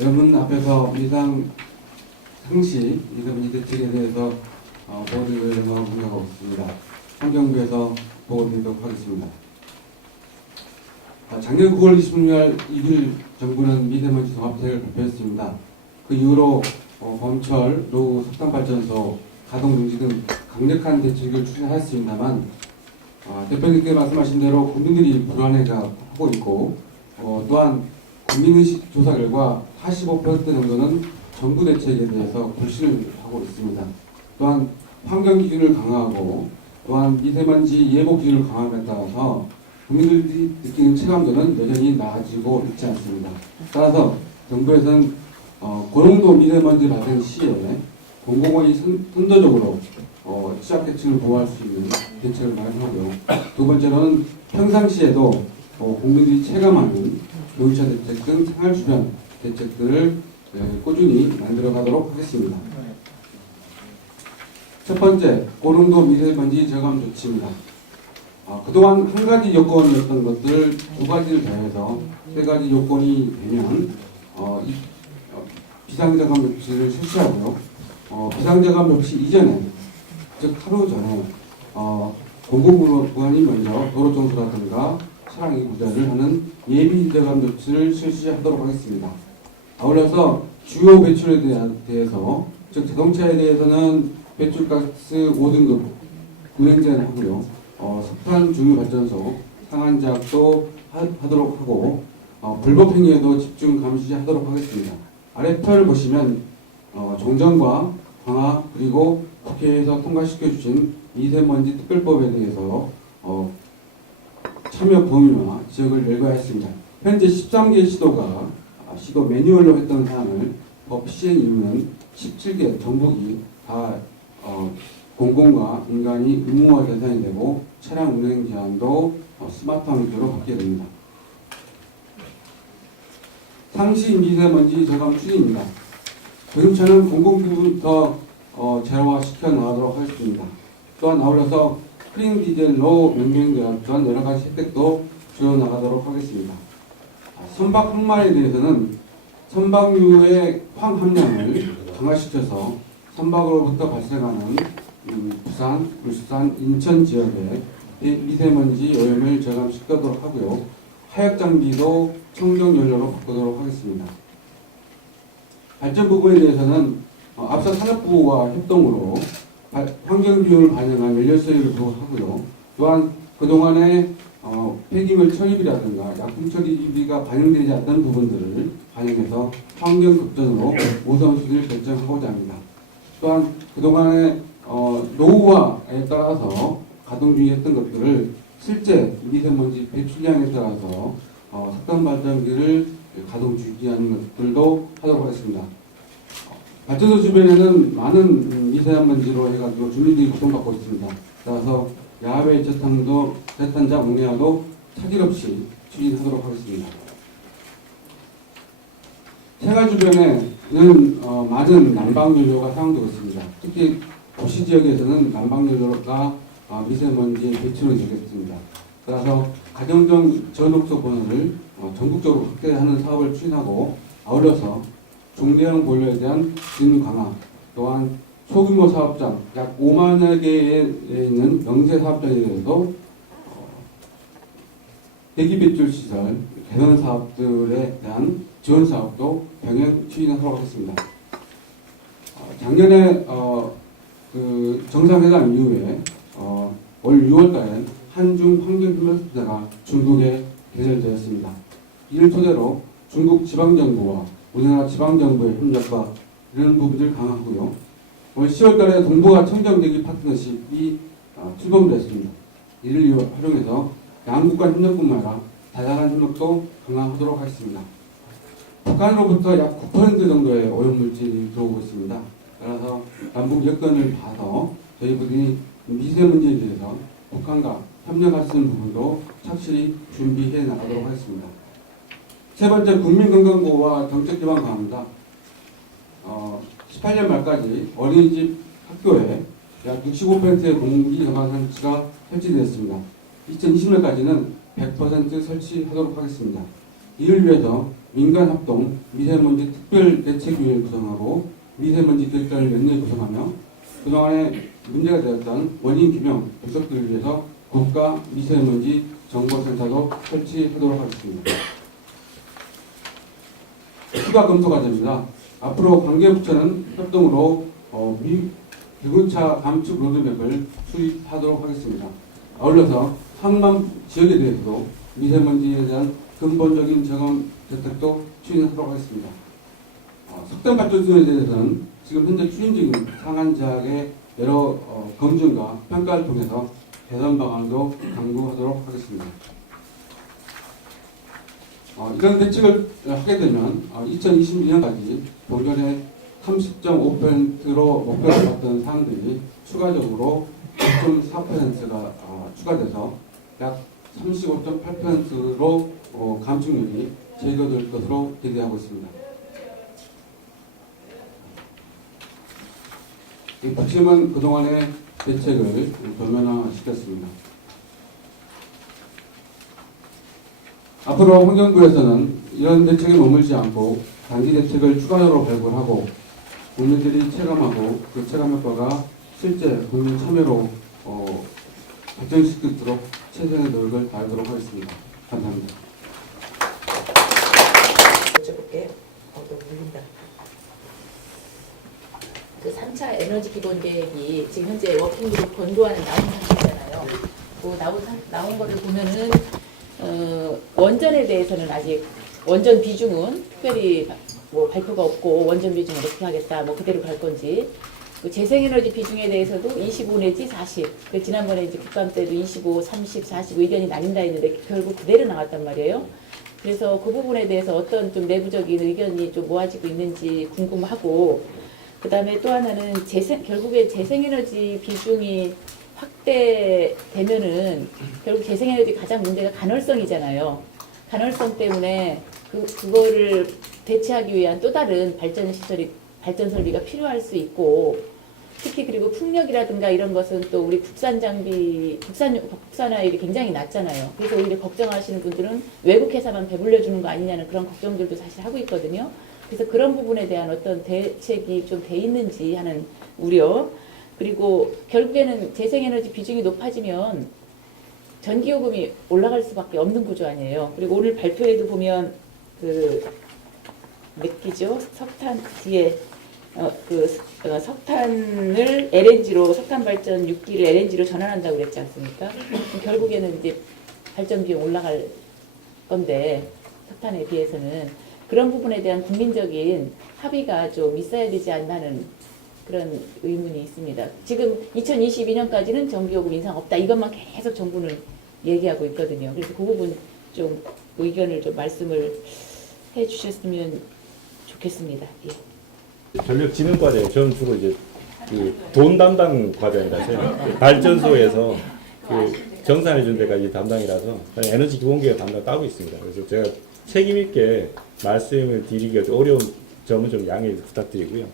여러분 앞에서 미상 상시 미세먼지 대책에 대해서 보고드릴 영광을 없습니다. 환경부에서 보고드리도록 하겠습니다. 작년 9월 26일 정부는 미세먼지 종합대책을 발표했습니다. 그 이후로 범철, 노후 석탄발전소, 가동 중지 등 강력한 대책을 추진하였습니다만 대표님께 말씀하신 대로 국민들이 불안해하고 있고 또한 국민의식 조사 결과 85% 정도는 정부 대책에 대해서 불신을 하고 있습니다. 또한 환경기준을 강화하고 또한 미세먼지 예보 기준을 강화함에 따라서 국민들이 느끼는 체감도는 여전히 나아지고 있지 않습니다. 따라서 정부에서는 고농도 미세먼지 발생 시에 공공원이 선도적으로 취약계층을 보호할 수 있는 대책을 마련하고요. 두 번째로는 평상시에도 국민들이 체감하는 교육차 대책 등 생활 주변 대책들을 꾸준히 만들어가도록 하겠습니다. 첫 번째, 고농도 미세먼지 저감 조치입니다. 그동안 한 가지 요건이었던 것들 두 가지를 더해서 세 가지 요건이 되면 비상저감 조치를 실시하고요. 비상저감 조치 이전에, 즉 하루 전에 공공기관이 먼저 도로 청소라든가 차량 이구제를 하는 예비 저감 조치를 실시하도록 하겠습니다. 아울러서 주요 배출에 대해서, 즉 자동차에 대해서는 배출가스 5등급 운행제한을 하고요. 석탄 중유 발전소 상한 제약도 하도록 하고 불법 행위에도 집중 감시하도록 하겠습니다. 아래 표를 보시면 종전과 강화 그리고 국회에서 통과시켜 주신 미세먼지 특별법에 대해서 참여 범위와 지역을 열거했습니다. 현재 13개 시도가 시도 매뉴얼로 했던 사항을 법 시행 이후는 17개 정부기 다 공공과 민간이 의무화 대상이 되고 차량 운행 제한도 스마트화 위주로 받게 됩니다. 상시 미세먼지 저감 추진입니다. 자동차는 공공기부터 제어화시켜 나가도록 하겠습니다. 또한 아울러서 클린 디젤로 명명제한 또한 여러 가지 혜택도 주어 나가도록 하겠습니다. 선박 항만에 대해서는 선박류의 황 함량을 강화시켜서 선박으로부터 발생하는 부산, 울산, 인천 지역의 미세먼지 오염을 저감시키도록 하고요. 하역 장비도 청정 연료로 바꾸도록 하겠습니다. 발전 부분에 대해서는 앞서 산업부와 협동으로 환경 기준을 반영한 연료 소유를 도입하고요. 또한 그동안의 폐기물 처리비라든가 약품 처리비가 반영되지 않던 부분들을 반영해서 환경 급전으로 우선순위를 결정하고자 합니다. 또한 그동안의 노후화에 따라서 가동 중에 했던 것들을 실제 미세먼지 배출량에 따라서 석탄 발전기를 가동 주기하는 것들도 하도록 하겠습니다. 발전소 주변에는 많은 미세먼지로 해가지고 주민들이 고통받고 있습니다. 따라서 야외 재탄자 운행화도 차질 없이 추진하도록 하겠습니다. 세가 주변에는 많은 난방연료가 사용되고 있습니다. 특히 도시 지역에서는 난방연료가 미세먼지의 배출이 되겠습니다. 따라서 가정용 전업소 번호를 전국적으로 확대하는 사업을 추진하고 아울러서 중대형 보일러에 대한 기능 강화, 또한 소규모 사업장 약 5만여 개에 있는 영세 사업장에 대해서도 대기 배출 시설 개선 사업들에 대한 지원 사업도 병행 추진하도록 하겠습니다. 작년에 그 정상회담 이후에 올 6월달에 한중 환경협력대가 중국에 개설되었습니다. 이를 토대로 중국 지방정부와 우리나라 지방정부의 협력과 이런 부분을 강화하고요. 올 10월달에 동북아 청정대기 파트너십이 출범되었습니다. 이를 활용해서 양국 간 협력뿐만 아니라 다양한 협력도 강화하도록 하겠습니다. 북한으로부터 약 9% 정도의 오염물질이 들어오고 있습니다. 따라서 남북 여건을 봐서 저희들이 미세먼지에 대해서 북한과 협력할 수 있는 부분도 착실히 준비해 나가도록 하겠습니다. 세 번째, 국민건강보호와 정책기반 강화입니다. 18년 말까지 어린이집 학교에 약 65%의 공기 정화 장치가 설치되었습니다. 2020년까지는 100% 설치하도록 하겠습니다. 이를 위해서 민간합동 미세먼지 특별대책위를 구성하고 미세먼지 기획단을 연내에 구성하며 그동안에 문제가 되었던 원인 규명, 분석들을 위해서 국가 미세먼지 정보센터도 설치하도록 하겠습니다. 추가 검토 과제입니다. 앞으로 관계부처는 협동으로 비군차 감축 로드맵을 수립하도록 하겠습니다. 아울러서 항만 지역에 대해서도 미세먼지에 대한 근본적인 저감 대책도 추진하도록 하겠습니다. 석탄 발전소에 대해서는 지금 현재 추진 중인 상한 제약의 여러 검증과 평가를 통해서 개선 방안도 강구하도록 하겠습니다. 이런 대책을 하게 되면 2022년까지 본전의 30.5%로 목표를 잡았던 사항들이 추가적으로 6.4%가 추가돼서 약 35.8%로 감축률이 제거될 것으로 기대하고 있습니다. 이 부침은 그동안의 대책을 표면화시켰습니다. 앞으로 환경부에서는 이런 대책에 머물지 않고 단기 대책을 추가적으로 발굴하고 국민들이 체감하고 그 체감 효과가 실제 국민 참여로 발전시키도록 최선의 노력을 다하도록 하겠습니다. 감사합니다. 여쭤볼게요. 너무 물린다. 그 3차 에너지 기본 계획이 지금 현재 워킹그룹 권고안에 나온 상태잖아요. 그 나온 거를 보면은 원전에 대해서는 아직 원전 비중은 특별히 뭐 발표가 없고 원전 비중을 어떻게 하겠다 뭐 그대로 갈 건지 그 재생에너지 비중에 대해서도 25 내지 40. 그 지난번에 이제 국감 때도 25, 30, 40 의견이 나뉜다 했는데 결국 그대로 나왔단 말이에요. 그래서 그 부분에 대해서 어떤 좀 내부적인 의견이 좀 모아지고 있는지 궁금하고, 그 다음에 또 하나는 결국에 재생에너지 비중이 확대되면은 결국 재생에너지 가장 문제가 간헐성이잖아요. 간헐성 때문에 그거를 대체하기 위한 또 다른 발전 설비가 필요할 수 있고, 특히 그리고 풍력이라든가 이런 것은 또 우리 국산화율이 굉장히 낮잖아요. 그래서 오히려 걱정하시는 분들은 외국 회사만 배불려 주는 거 아니냐는 그런 걱정들도 사실 하고 있거든요. 그래서 그런 부분에 대한 어떤 대책이 좀 돼 있는지 하는 우려. 그리고 결국에는 재생에너지 비중이 높아지면 전기요금이 올라갈 수밖에 없는 구조 아니에요. 그리고 오늘 발표에도 보면 몇 기죠? 석탄 뒤에 석탄을 LNG로 석탄 발전 6기를 LNG로 전환한다고 그랬지 않습니까? 결국에는 이제 발전 비용 올라갈 건데 석탄에 비해서는 그런 부분에 대한 국민적인 합의가 좀 있어야 되지 않나 하는 그런 의문이 있습니다. 지금 2022년까지는 전기요금 인상 없다 이것만 계속 정부는 얘기하고 있거든요. 그래서 그 부분 좀 의견을 좀 말씀을 해주셨으면 좋겠습니다. 예. 전력진흥과제예요. 저는 주로 이제 그 돈 담당 과제입니다. 발전소에서 그 정산해 준 데까지 담당이라서 에너지 기본계획 담당 따고 있습니다. 그래서 제가 책임 있게 말씀을 드리기가 좀 어려운 점은 좀 양해 부탁드리고요.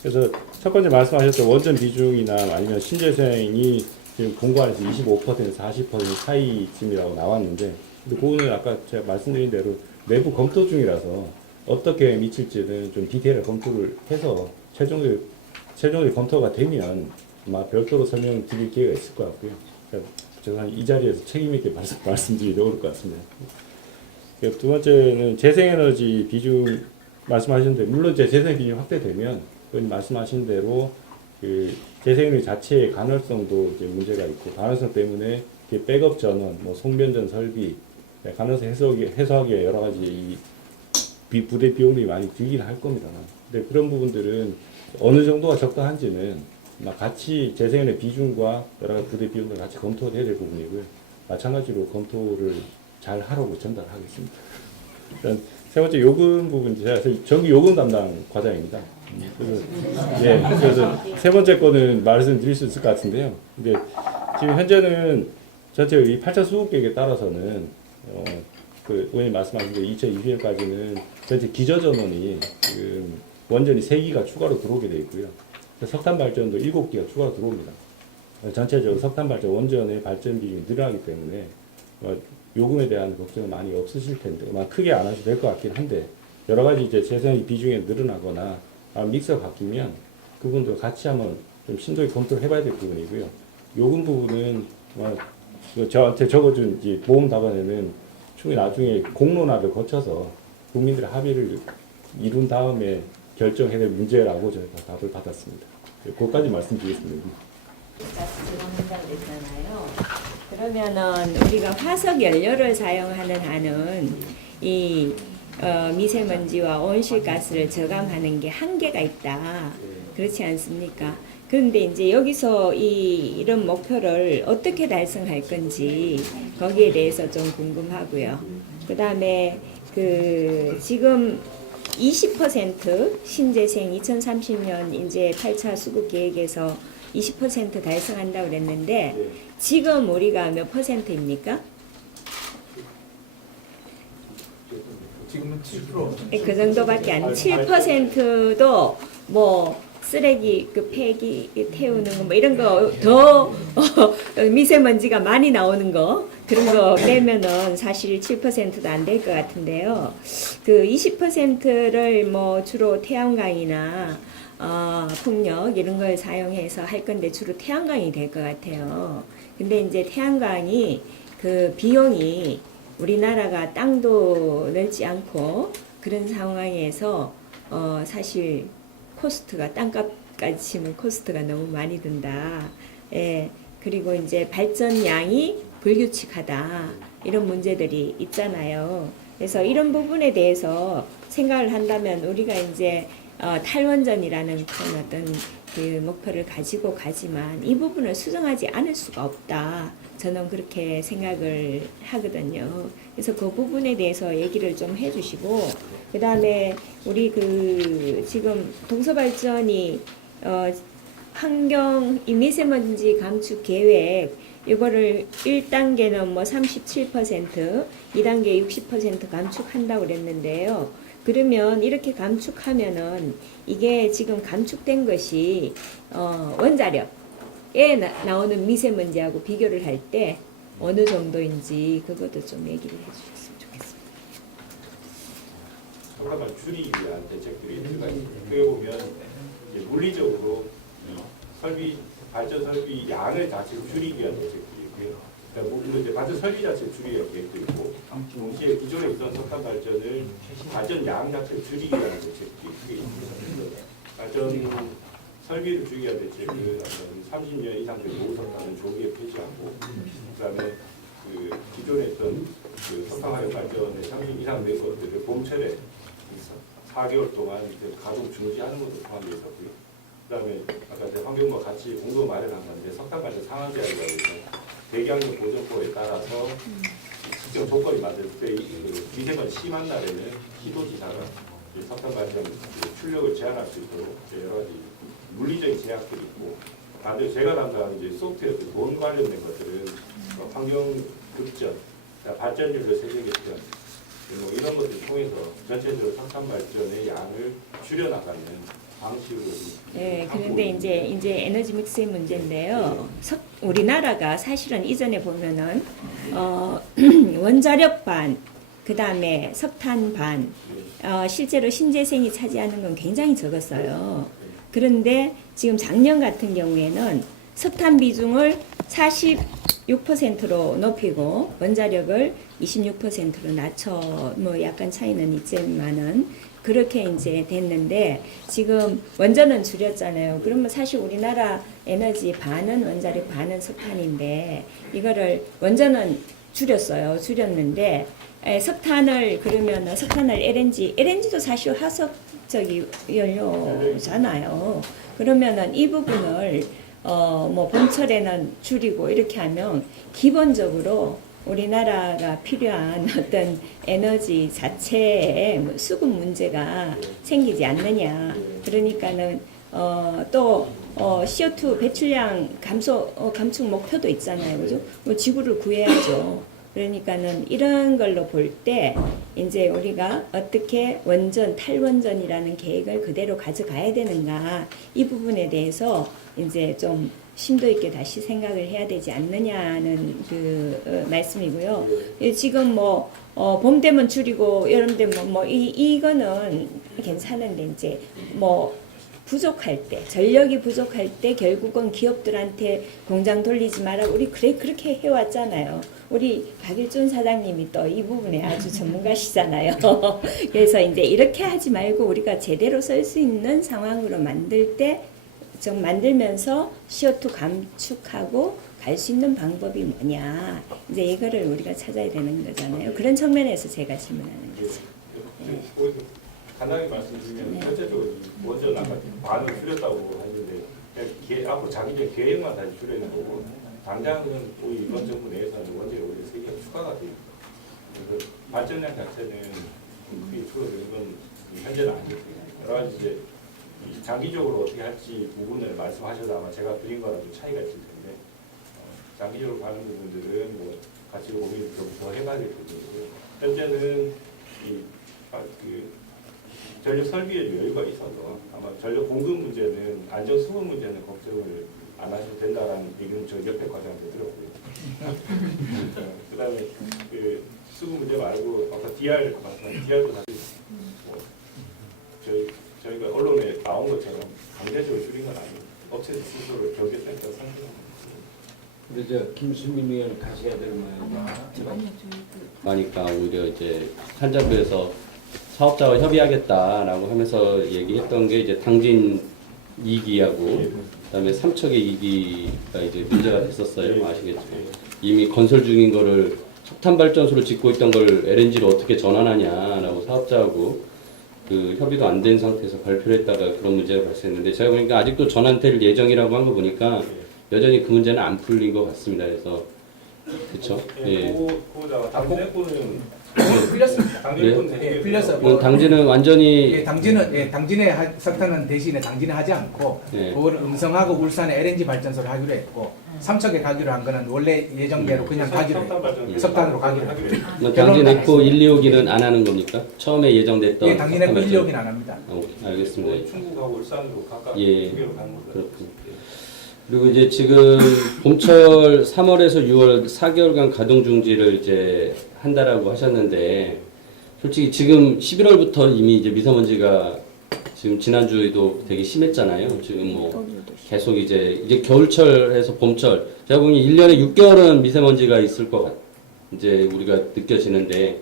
그래서 첫 번째 말씀하셨던 원전 비중이나 아니면 신재생이 지금 공고안에서 25% 40% 사이쯤이라고 나왔는데, 근데 그거는 아까 제가 말씀드린 대로 내부 검토 중이라서 어떻게 미칠지는 좀 디테일한 검토를 해서 최종적인 검토가 되면 아마 별도로 설명드릴 기회가 있을 것 같고요. 그러니까 제가 이 자리에서 책임 있게 말씀드리기 어려울 것 같습니다. 두 번째는 재생에너지 비중 말씀하셨는데, 물론 재생 비중 확대되면 그건 말씀하신 대로 그 재생에너지 자체의 간헐성도 이제 문제가 있고, 간헐성 때문에 백업 전원, 뭐 송변전 설비, 간헐성 해소하기 위해 여러 가지 이 부대 비용들이 많이 들긴 할 겁니다. 근데 그런 부분들은 어느 정도가 적당한지는 같이 재생에너지 비중과 여러 가지 부대 비용들 같이 검토해야 될 부분이고요. 마찬가지로 검토를 잘 하라고 전달하겠습니다. 일단 세 번째 요금 부분, 제가 전기 요금 담당 과장입니다. 그래서 세 번째 거는 말씀드릴 수 있을 것 같은데요. 근데 지금 현재는 전체 이 8차 수급 계획에 따라서는 그 의원님 말씀하신 대로 2020년까지는 전체 기저 전원이 지금 원전이 3기가 추가로 들어오게 되어 있고요. 석탄 발전도 7기가 추가로 들어옵니다. 전체적으로 석탄 발전 원전의 발전 비중이 늘어나기 때문에 요금에 대한 걱정은 많이 없으실 텐데, 크게 안 하셔도 될 것 같긴 한데, 여러 가지 이제 재생이 비중이 늘어나거나 믹서가 바뀌면 그 부분도 같이 한번 좀 신속히 검토를 해봐야 될 부분이고요. 요금 부분은 저한테 적어준 이제 보험 답안에는 충분히 나중에 공론화를 거쳐서 국민들의 합의를 이룬 다음에 결정해야 될 문제라고 저희가 답을 받았습니다. 그것까지 말씀드리겠습니다. 제공한다고 그랬잖아요. 그러면은 우리가 화석 연료를 사용하는 한은 이 미세먼지와 온실가스를 저감하는 게 한계가 있다. 그렇지 않습니까? 그런데 이제 여기서 이런 목표를 어떻게 달성할 건지 거기에 대해서 좀 궁금하고요. 그 다음에 지금 20% 신재생 2030년 이제 8차 수급 계획에서 20% 달성한다고 그랬는데 지금 우리가 몇 %입니까? 지금은 7%. 그 정도밖에 안 7%도 뭐 쓰레기 폐기 태우는 거 뭐 이런 거 더 미세먼지가 많이 나오는 거 그런 거 빼면은 사실 7%도 안 될 것 같은데요. 그 20%를 뭐 주로 태양광이나 풍력 이런 걸 사용해서 할 건데 주로 태양광이 될 것 같아요. 근데 이제 태양광이 그 비용이 우리나라가 땅도 넓지 않고 그런 상황에서 사실 코스트가 땅값까지 치면 코스트가 너무 많이 든다. 예. 그리고 이제 발전량이 불규칙하다. 이런 문제들이 있잖아요. 그래서 이런 부분에 대해서 생각을 한다면 우리가 이제 탈원전이라는 그런 어떤 그 목표를 가지고 가지만 이 부분을 수정하지 않을 수가 없다. 저는 그렇게 생각을 하거든요. 그래서 그 부분에 대해서 얘기를 좀 해주시고, 그 다음에 우리 그 지금 동서발전이 환경 이 미세먼지 감축 계획 이거를 1단계는 뭐 37%, 2단계 60% 감축한다고 그랬는데요. 그러면 이렇게 감축하면은 이게 지금 감축된 것이 원자력에 나오는 미세먼지하고 비교를 할 때 어느 정도인지 그것도 좀 얘기를 해주셨으면 좋겠습니다. 잠깐만 줄이기 위한 대책들이 들어가 있습니다. 그게 보면 이제 물리적으로 설비 발전 설비 양을 자체를 줄이기 위한 대책들이 있고요. 그러니까 물론 이제 발전 설비 자체를 줄이기 위한 계획도 있고, 동시에 기존에 있던 석탄 발전을 발전 양 자체를 줄이기 위한 대책들이 크게 있습니다. 발전 설비를 줄이기 위한 대책은 30년 이상 된 노후 석탄을 조기에 폐지하고, 그다음에 그 기존에 있던 그 석탄 화력 발전에 30년 이상 된 것들을 봄철에 4개월 동안 가동 중지하는 것도 포함되어 있었고요. 그다음에 아까 환경부와 같이 공동 마련한 건데 석탄 발전 상한제라고 해서 대기환경 보전법에 따라서 특정 조건이 맞을 때 그 미세먼지 심한 날에는 시도지사가 석탄 발전 출력을 제한할 수 있도록 여러 가지 물리적인 제약들이 있고, 반대로 제가 담당하는 이제 소프트웨어 돈 관련된 것들은 환경 급전, 발전율의 세계 개편 뭐 이런 것들을 통해서 전체적으로 석탄 발전의 양을 줄여나가는 방식으로. 네, 그런데 이제 에너지 믹스의 문제인데요. 우리나라가 사실은 이전에 보면은 원자력 반, 그 다음에 석탄 반, 실제로 신재생이 차지하는 건 굉장히 적었어요. 그런데 지금 작년 같은 경우에는 석탄 비중을 46%로 높이고 원자력을 26%로 낮춰 뭐 약간 차이는 있지만은 그렇게 이제 됐는데 지금 원전은 줄였잖아요. 그러면 사실 우리나라 에너지 반은 원자력 반은 석탄인데 이거를 원전은 줄였는데 석탄을 그러면 석탄을 LNG도 사실 화석적인 연료잖아요. 그러면은 이 부분을 뭐 봄철에는 줄이고 이렇게 하면 기본적으로 우리나라가 필요한 어떤 에너지 자체에 수급 문제가 생기지 않느냐. 그러니까는 또 CO2 배출량 감축 목표도 있잖아요. 그죠? 뭐 지구를 구해야죠. 그러니까는 이런 걸로 볼 때 이제 우리가 어떻게 탈원전이라는 계획을 그대로 가져가야 되는가 이 부분에 대해서 이제 좀 심도 있게 다시 생각을 해야 되지 않느냐는 그 말씀이고요. 지금 뭐 봄 되면 줄이고 여름 되면 뭐 이거는 괜찮은데 이제 뭐 부족할 때 전력이 부족할 때 결국은 기업들한테 공장 돌리지 마라 우리 그렇게 해왔잖아요. 우리 박일준 사장님이 또 이 부분에 아주 전문가시잖아요. 그래서 이제 이렇게 하지 말고 우리가 제대로 쓸 수 있는 상황으로 만들 때 좀 만들면서 CO2 감축하고 갈 수 있는 방법이 뭐냐. 이제 이거를 우리가 찾아야 되는 거잖아요. 그런 측면에서 제가 질문하는 거죠. 간단하게 말씀드리면 전체적으로 원전 아까 반을 줄였다고 하는데 앞으로 자기들 계획만 다시 줄이는 거고 당장은 우리 이번 정부 내에서는 원전이 오히려 3개가 추가가 돼요. 그래서 발전량 자체는 크게 줄어드는 건 현재는 아니고요. 여러 가지 이제 장기적으로 어떻게 할지 부분을 말씀하셔서 아마 제가 드린 거랑 좀 차이가 있을 텐데 장기적으로 가는 부분들은 뭐 같이 고민을 좀 더 해봐야 될 부분이고요. 현재는 전력 설비에 여유가 있어서 아마 전력 공급 문제는 안전 수급 문제는 걱정을 안 하셔도 된다라는 얘기는 저 옆에 과장한테 들었고요. 그다음에 그 수급 문제 말고 아까 DR 말씀하신 DR도 사실 뭐 저희가 언론에 나온 것처럼 강제적으로 줄인 건 아니고 업체 스스로 결계센터 상승합니다. 근데 저 김수민 의원 가셔야 되는 모양이야. 하니까 오히려 이제 산자부에서 사업자와 협의하겠다라고 하면서 얘기했던 게 이제 당진 2기하고 그다음에 삼척의 2기가 이제 문제가 됐었어요. 아시겠죠? 이미 건설 중인 거를 석탄 발전소를 짓고 있던 걸 LNG로 어떻게 전환하냐라고 사업자하고 그 협의도 안 된 상태에서 발표를 했다가 그런 문제가 발생했는데 제가 보니까 아직도 전환될 예정이라고 한 거 보니까 여전히 그 문제는 안 풀린 것 같습니다. 그래서 그렇죠? 예. 그거다가 당진해군은 풀렸습니다. 당진해군 예, 풀렸어. 그럼 당진은 완전히 예, 당진의 석탄은 대신에 당진에 하지 않고 예. 그거를 음성하고 울산에 LNG 발전소를 하기로 했고 삼척에 가기로 한 거는 원래 예정대로 그냥 가기로 했고 석탄으로 가기로 했고 그럼 당진 에코 1, 2호기는 안 하는 겁니까? 처음에 예정됐던 예, 당진에 석탄 1, 2호기는 안 합니다. 오케이, 알겠습니다. 충북하고 울산으로 각각 예. 두 개로 가는 거죠. 그렇군요. 그리고 이제 지금 봄철 3월에서 6월 4개월간 가동 중지를 이제 한다라고 하셨는데 솔직히 지금 11월부터 이미 이제 미세먼지가 지금 지난주에도 되게 심했잖아요. 지금 뭐 계속 이제 겨울철에서 봄철 제가 보기엔 1년에 6개월은 미세먼지가 있을 것 이제 우리가 느껴지는데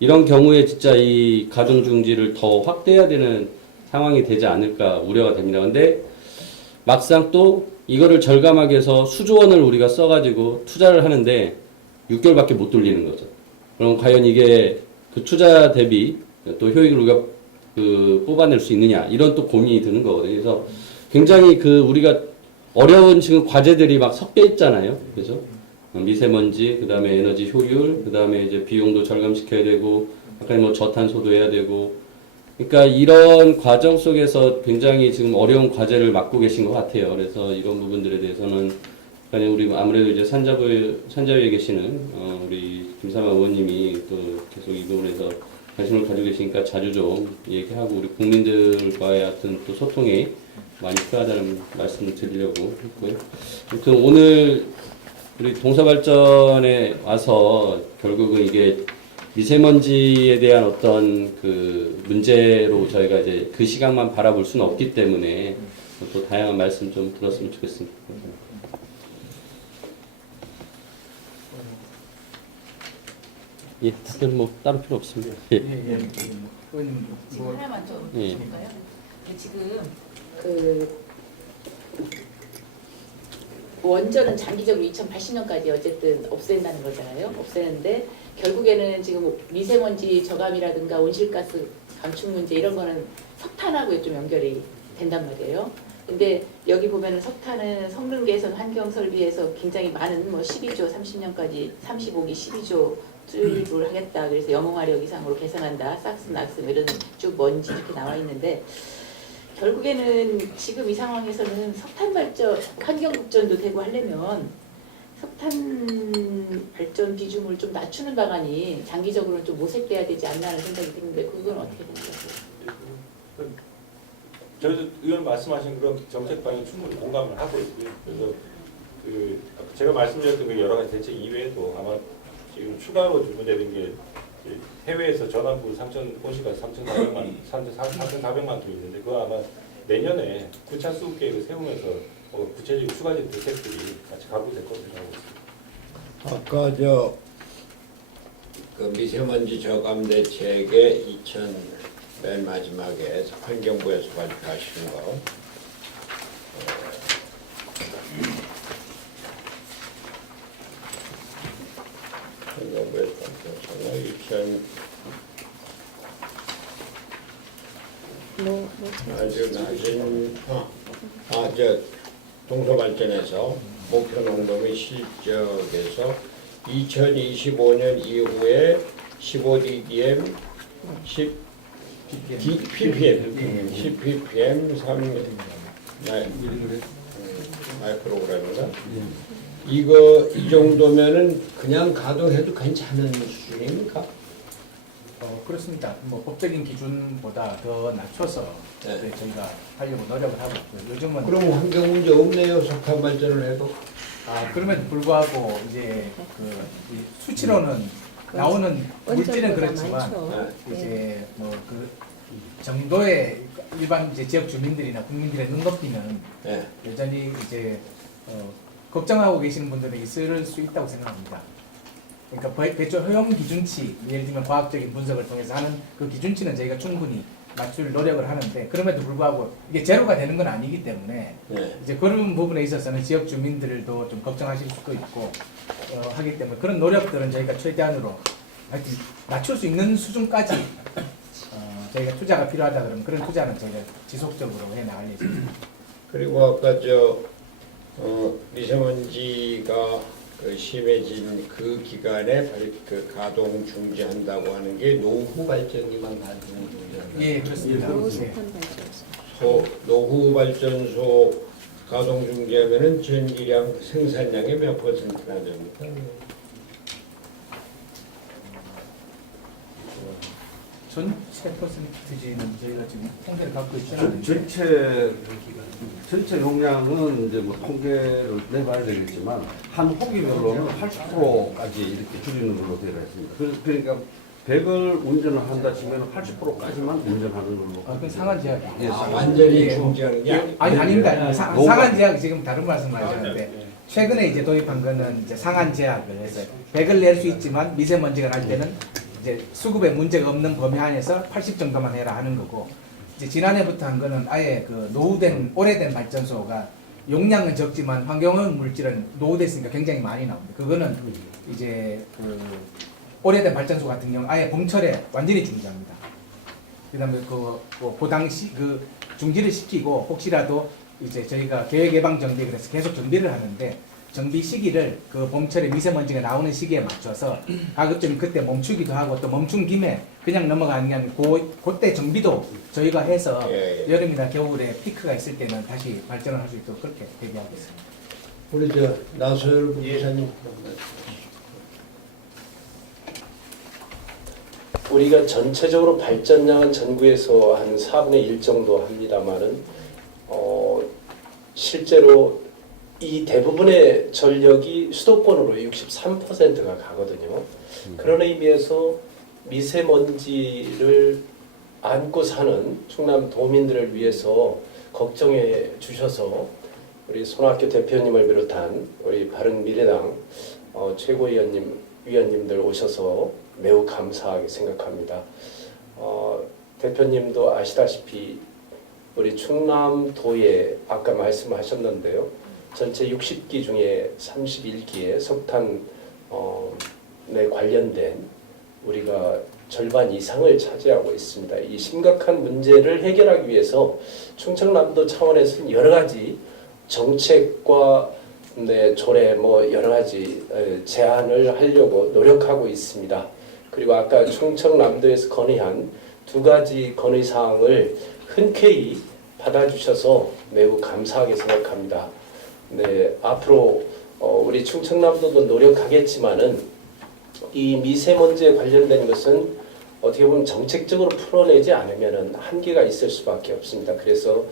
이런 경우에 진짜 이 가동 중지를 더 확대해야 되는 상황이 되지 않을까 우려가 됩니다. 근데 막상 또 이거를 절감하기 위해서 수조원을 우리가 써가지고 투자를 하는데 6개월밖에 못 돌리는 거죠. 그럼 과연 이게 그 투자 대비 또 효익을 우리가 그 뽑아낼 수 있느냐 이런 또 고민이 드는 거거든요. 그래서 굉장히 그 우리가 어려운 지금 과제들이 막 섞여 있잖아요. 그죠? 미세먼지, 그 다음에 에너지 효율, 그 다음에 이제 비용도 절감시켜야 되고, 아까 뭐 저탄소도 해야 되고, 그러니까 이런 과정 속에서 굉장히 지금 어려운 과제를 맡고 계신 것 같아요. 그래서 이런 부분들에 대해서는 그러니까 우리 아무래도 이제 산자부에 계시는 우리 김삼아 의원님이 또 계속 이 부분에서 관심을 가지고 계시니까 자주 좀 얘기하고 우리 국민들과의 하여튼 또 소통이 많이 필요하다는 말씀을 드리려고 했고요. 아무튼 오늘 우리 동서발전에 와서 결국은 이게 미세먼지에 대한 어떤 그 문제로 저희가 이제 그 시각만 바라볼 수는 없기 때문에 또 다양한 말씀 좀 들었으면 좋겠습니다. 예, 다들 뭐 따로 필요 없습니다. 예. 지금 하나만 좀 예. 해볼까요? 지금 그 원전은 장기적으로 2080년까지 어쨌든 없앤다는 거잖아요. 없애는데 결국에는 지금 미세먼지 저감이라든가 온실가스 감축 문제 이런 거는 석탄하고 좀 연결이 된단 말이에요. 근데 여기 보면은 석탄은 성능 개선 환경 설비에서 굉장히 많은 뭐 12조 30년까지 35기 12조 투입을 하겠다. 그래서 영웅화력 이상으로 개선한다. 싹스 낙스 이런 쭉 먼지 이렇게 나와 있는데 결국에는 지금 이 상황에서는 석탄 발전 환경 국전도 되고 하려면 석탄 발전 비중을 좀 낮추는 방안이 장기적으로 좀 모색돼야 되지 않나 하는 생각이 드는데 그건 어떻게 생각하세요? 저희도 의원 말씀하신 그런 정책 방향 충분히 공감을 하고 있고요. 그래서 그 제가 말씀드렸던 그 여러 가지 대책 이외에도 아마 지금 추가로 주문되는 게 해외에서 전환부 3천 온실가스 3,400만 톤이 있는데 그거 아마 내년에 9차 수급 계획을 세우면서 구체적인 추가적인 대책들이 같이 가구될 것으로 생각하고 있습니다. 아까 그 미세먼지 저감 대책의 맨 마지막에 환경부에서 발표하신 거 환경부에서 발표하신 거 아주 낮은 저 동서발전에서 목표 농도 및 실적에서 2025년 이후에 15dBm 10 ppm, 10ppm 3 마이크로그램인가? 이거 이 정도면은 그냥 가동해도 괜찮은 수준입니까? 그렇습니다. 뭐 법적인 기준보다 더 낮춰서 네. 저희가 하려고 노력을 하고 있고요. 요즘은 그럼 환경 문제 없네요. 석탄 발전을 해도. 그럼에도 불구하고 이제 이 수치로는 나오는 물질은 그렇지만 이제 뭐 그 정도의 일반 이제 지역 주민들이나 국민들의 눈높이는 네. 여전히 이제 걱정하고 계시는 분들은 있을 수 있다고 생각합니다. 그러니까 배출 허용 기준치, 예를 들면 과학적인 분석을 통해서 하는 그 기준치는 저희가 충분히 맞출 노력을 하는데 그럼에도 불구하고 이게 제로가 되는 건 아니기 때문에 네. 이제 그런 부분에 있어서는 지역 주민들도 좀 걱정하실 수도 있고 하기 때문에 그런 노력들은 저희가 최대한으로 하여튼 맞출 수 있는 수준까지 저희가 투자가 필요하다 그러면 그런 투자는 저희가 지속적으로 해 나갈 예정입니다. 그리고 아까 미세먼지가 심해진 그 기간에 그 가동 중지한다고 하는 게 노후 발전기만 가동 중지한다. 예, 그렇습니다. 노후 발전소 가동 중지하면은 전기량 생산량의 몇 퍼센트가 됩니까? 전체 퍼센트지는 저희가 지금 통계를 갖고 있지는 않은데 전체 용량은 이제 뭐 통계를 내봐야 되겠지만 한 호기별로는 80%까지 이렇게 줄이는 걸로 되어 있습니다. 그러니까 100을 운전을 한다 치면 80%까지만 운전하는 걸로. 그건 상한 제약이에요. 예, 완전히 중지하는 게 아닙니다. 상한 제약 지금 다른 말씀하셨는데 최근에 이제 도입한 거는 이제 상한 제약을 해서 100을 낼 수 있지만 미세먼지가 날 때는 이제 수급에 문제가 없는 범위 안에서 80 정도만 해라 하는 거고 이제 지난해부터 한 거는 아예 그 노후된 오래된 발전소가 용량은 적지만 환경오염 물질은 노후됐으니까 굉장히 많이 나옵니다. 그거는 이제 그 오래된 발전소 같은 경우 아예 봄철에 완전히 중지합니다. 그다음에 그 당시 그 중지를 시키고 혹시라도 이제 저희가 계획 예방 정비 그래서 계속 정비를 하는데 정비 시기를 그 봄철에 미세먼지가 나오는 시기에 맞춰서 가급적 그때 멈추기도 하고 또 멈춘 김에 그냥 넘어가는 게 아니고 그때 정비도 저희가 해서 여름이나 겨울에 피크가 있을 때는 다시 발전을 할 수 있도록 그렇게 대비하고 있습니다. 우리 나소열 부사님. 우리가 전체적으로 발전량은 전국에서 한 4분의 1 정도 합니다만은 실제로 이 대부분의 전력이 수도권으로 63%가 가거든요. 그런 의미에서 미세먼지를 안고 사는 충남 도민들을 위해서 걱정해 주셔서 우리 손학규 대표님을 비롯한 우리 바른미래당 최고위원님들 오셔서 매우 감사하게 생각합니다. 대표님도 아시다시피 우리 충남도에 아까 말씀하셨는데요. 전체 60기 중에 31기에 석탄에 관련된 우리가 절반 이상을 차지하고 있습니다. 이 심각한 문제를 해결하기 위해서 충청남도 차원에서는 여러 가지 정책과 조례 여러 가지 제안을 하려고 노력하고 있습니다. 그리고 아까 충청남도에서 건의한 2가지 건의 사항을 흔쾌히 받아주셔서 매우 감사하게 생각합니다. 네, 앞으로 우리 충청남도도 노력하겠지만은 이 미세먼지에 관련된 것은 어떻게 보면 정책적으로 풀어내지 않으면은 한계가 있을 수밖에 없습니다. 그래서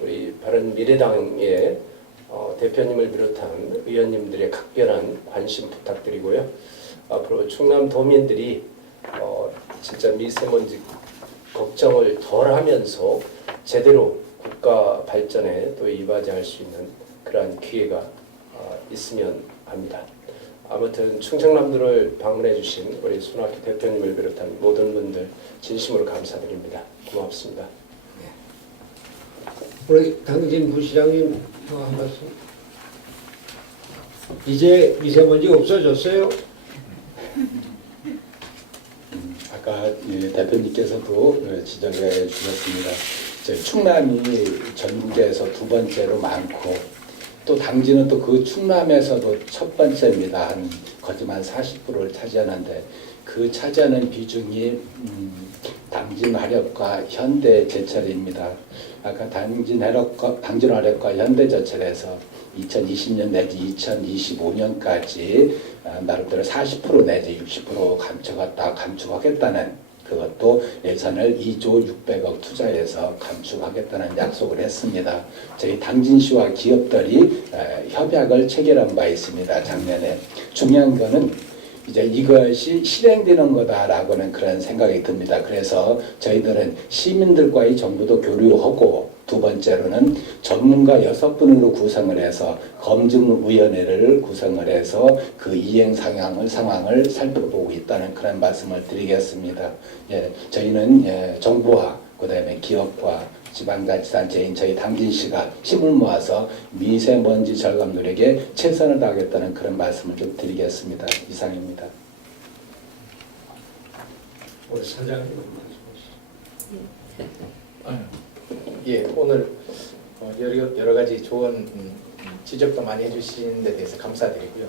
우리 바른미래당의 대표님을 비롯한 의원님들의 각별한 관심 부탁드리고요. 앞으로 충남도민들이 진짜 미세먼지 걱정을 덜하면서 제대로 국가 발전에 또 이바지할 수 있는 그러한 기회가 있으면 합니다. 아무튼 충청남도를 방문해 주신 우리 손학규 대표님을 비롯한 모든 분들 진심으로 감사드립니다. 고맙습니다. 우리 당진 부시장님 한 말씀. 이제 미세먼지 없어졌어요? 아까 대표님께서도 지적해 주셨습니다. 충남이 전국에서 2번째로 많고 또 당진은 또 그 충남에서도 첫 번째입니다. 한 거짓말 40%를 차지하는데 그 차지하는 비중이 당진 화력과 현대 제철입니다. 아까 당진 화력과 현대 제철에서 2020년 내지 2025년까지 나름대로 40% 내지 60% 감축하겠다는 그 그것도 예산을 2조 600억 투자해서 감축하겠다는 약속을 했습니다. 저희 당진시와 기업들이 협약을 체결한 바 있습니다. 작년에. 중요한 거는 이제 이것이 실행되는 거다라고는 그런 생각이 듭니다. 그래서 저희들은 시민들과의 정부도 교류하고 두 번째로는 전문가 6분으로 구성을 해서 검증위원회를 구성을 해서 그 이행 상황을 살펴보고 있다는 그런 말씀을 드리겠습니다. 예, 저희는 정부와 그다음에 기업과 지방자치단체인 저희 당진시가 힘을 모아서 미세먼지 절감 노력에 최선을 다하겠다는 그런 말씀을 좀 드리겠습니다. 이상입니다. 우리 사장님 말씀하시죠. 예, 오늘 여러 가지 좋은 지적도 많이 해주신 데 대해서 감사드리고요.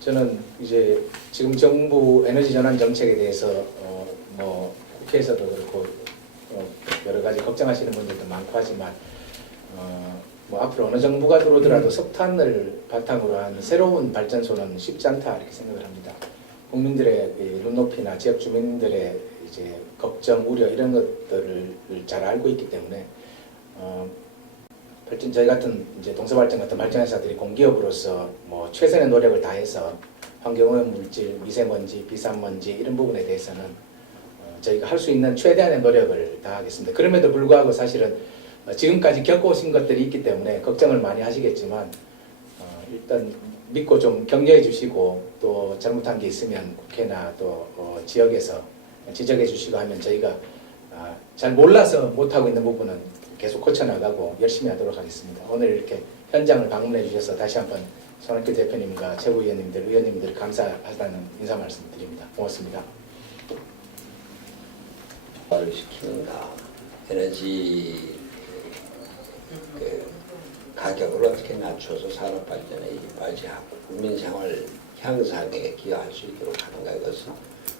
저는 이제 지금 정부 에너지 전환 정책에 대해서 뭐 국회에서도 그렇고 여러 가지 걱정하시는 분들도 많고 하지만 뭐 앞으로 어느 정부가 들어오더라도 석탄을 바탕으로 한 새로운 발전소는 쉽지 않다 이렇게 생각을 합니다. 국민들의 눈높이나 지역 주민들의 이제 걱정, 우려 이런 것들을 잘 알고 있기 때문에 저희 같은 이제 동서발전 같은 발전회사들이 공기업으로서 뭐 최선의 노력을 다해서 환경오염 물질, 미세먼지, 비산먼지 이런 부분에 대해서는 저희가 할 수 있는 최대한의 노력을 다하겠습니다. 그럼에도 불구하고 사실은 지금까지 겪어오신 것들이 있기 때문에 걱정을 많이 하시겠지만 일단 믿고 좀 격려해 주시고 또 잘못한 게 있으면 국회나 또 지역에서 지적해 주시고 하면 저희가 잘 몰라서 못하고 있는 부분은 계속 고쳐나가고 열심히 하도록 하겠습니다. 오늘 이렇게 현장을 방문해 주셔서 다시 한번 손학규 대표님과 최고위원님들, 의원님들 감사하다는 인사 말씀 드립니다. 고맙습니다. 시키는가 에너지 가격을 어떻게 낮춰서 산업 발전에 이바지하고 국민 생활 향상에 기여할 수 있도록 하는가 이것은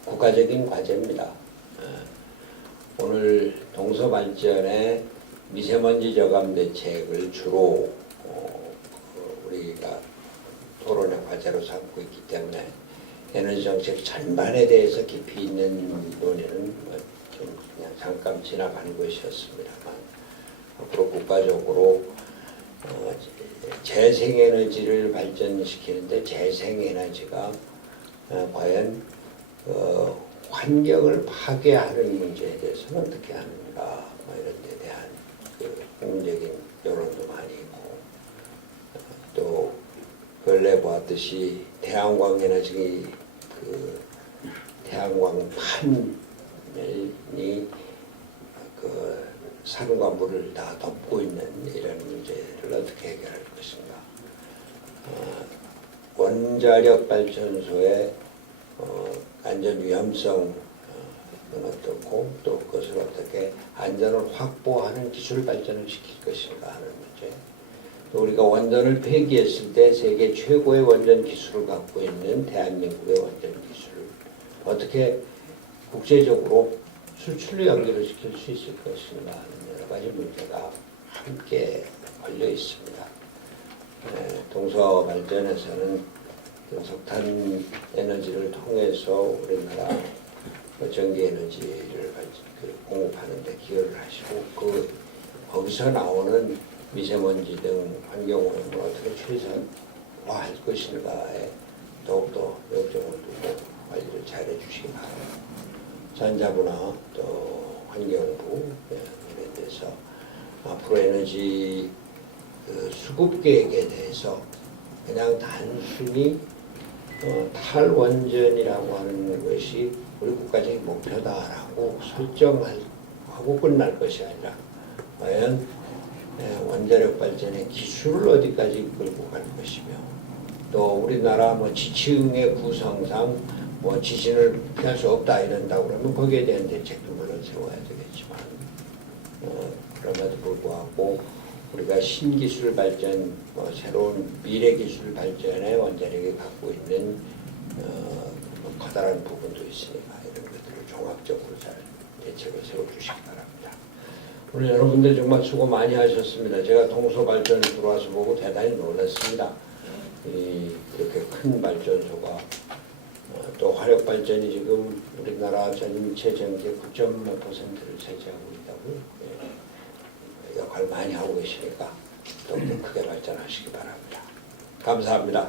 국가적인 과제입니다. 오늘 동서발전의 미세먼지 저감 대책을 주로 우리가 토론의 과제로 삼고 있기 때문에 에너지 정책 전반에 대해서 깊이 있는 논의는 좀 그냥 잠깐 지나가는 것이었습니다만 앞으로 국가적으로 재생에너지를 발전시키는데 재생에너지가 과연 환경을 파괴하는 문제에 대해서는 어떻게 하는가 이런 데 대한 국민적인 여론도 많이 있고 또 근래 보았듯이 태양광 에너지 태양광 판이 산과 물을 다 덮고 있는 이런 문제를 어떻게 해결할 것인가. 원자력 발전소의 안전 위험성은 어떻고 또 그것을 어떻게 안전을 확보하는 기술 발전을 시킬 것인가 하는 문제. 또 우리가 원전을 폐기했을 때 세계 최고의 원전 기술을 갖고 있는 대한민국의 원전 기술을 어떻게 국제적으로 수출로 연결을 시킬 수 있을 것인가 하는 여러 가지 문제가 함께 걸려 있습니다. 동서발전에서는 석탄 에너지를 통해서 우리나라 전기 에너지를 공급하는 데 기여를 하시고 거기서 나오는 미세먼지 등 환경오염을 어떻게 최소화할 것인가에 더욱더 역점을 두고 관리를 잘 해주시기 바랍니다. 전자부나 또 환경부 이런 데서 앞으로 에너지 수급 계획에 대해서 그냥 단순히 탈원전이라고 하는 것이 우리 국가적인 목표다라고 설정하고 끝날 것이 아니라 과연 원자력 발전의 기술을 어디까지 끌고 갈 것이며 또 우리나라 지층의 구성상 지진을 피할 수 없다 이런다고 그러면 거기에 대한 대책도 물론 세워야 되겠지만 그럼에도 불구하고 우리가 신기술 발전, 새로운 미래 기술 발전에 원자력이 갖고 있는 커다란 부분도 있으니까 이런 것들을 종합적으로 잘 대책을 세워주시기 바랍니다. 오늘 여러분들 정말 수고 많이 하셨습니다. 제가 동서발전에 들어와서 보고 대단히 놀랐습니다. 이렇게 큰 발전소가 또 화력 발전이 지금 우리나라 전체 전기의 9.5%를 차지하고 있다고요. 예. 역할 많이 하고 계시니까 더욱더 크게 발전하시기 바랍니다. 감사합니다.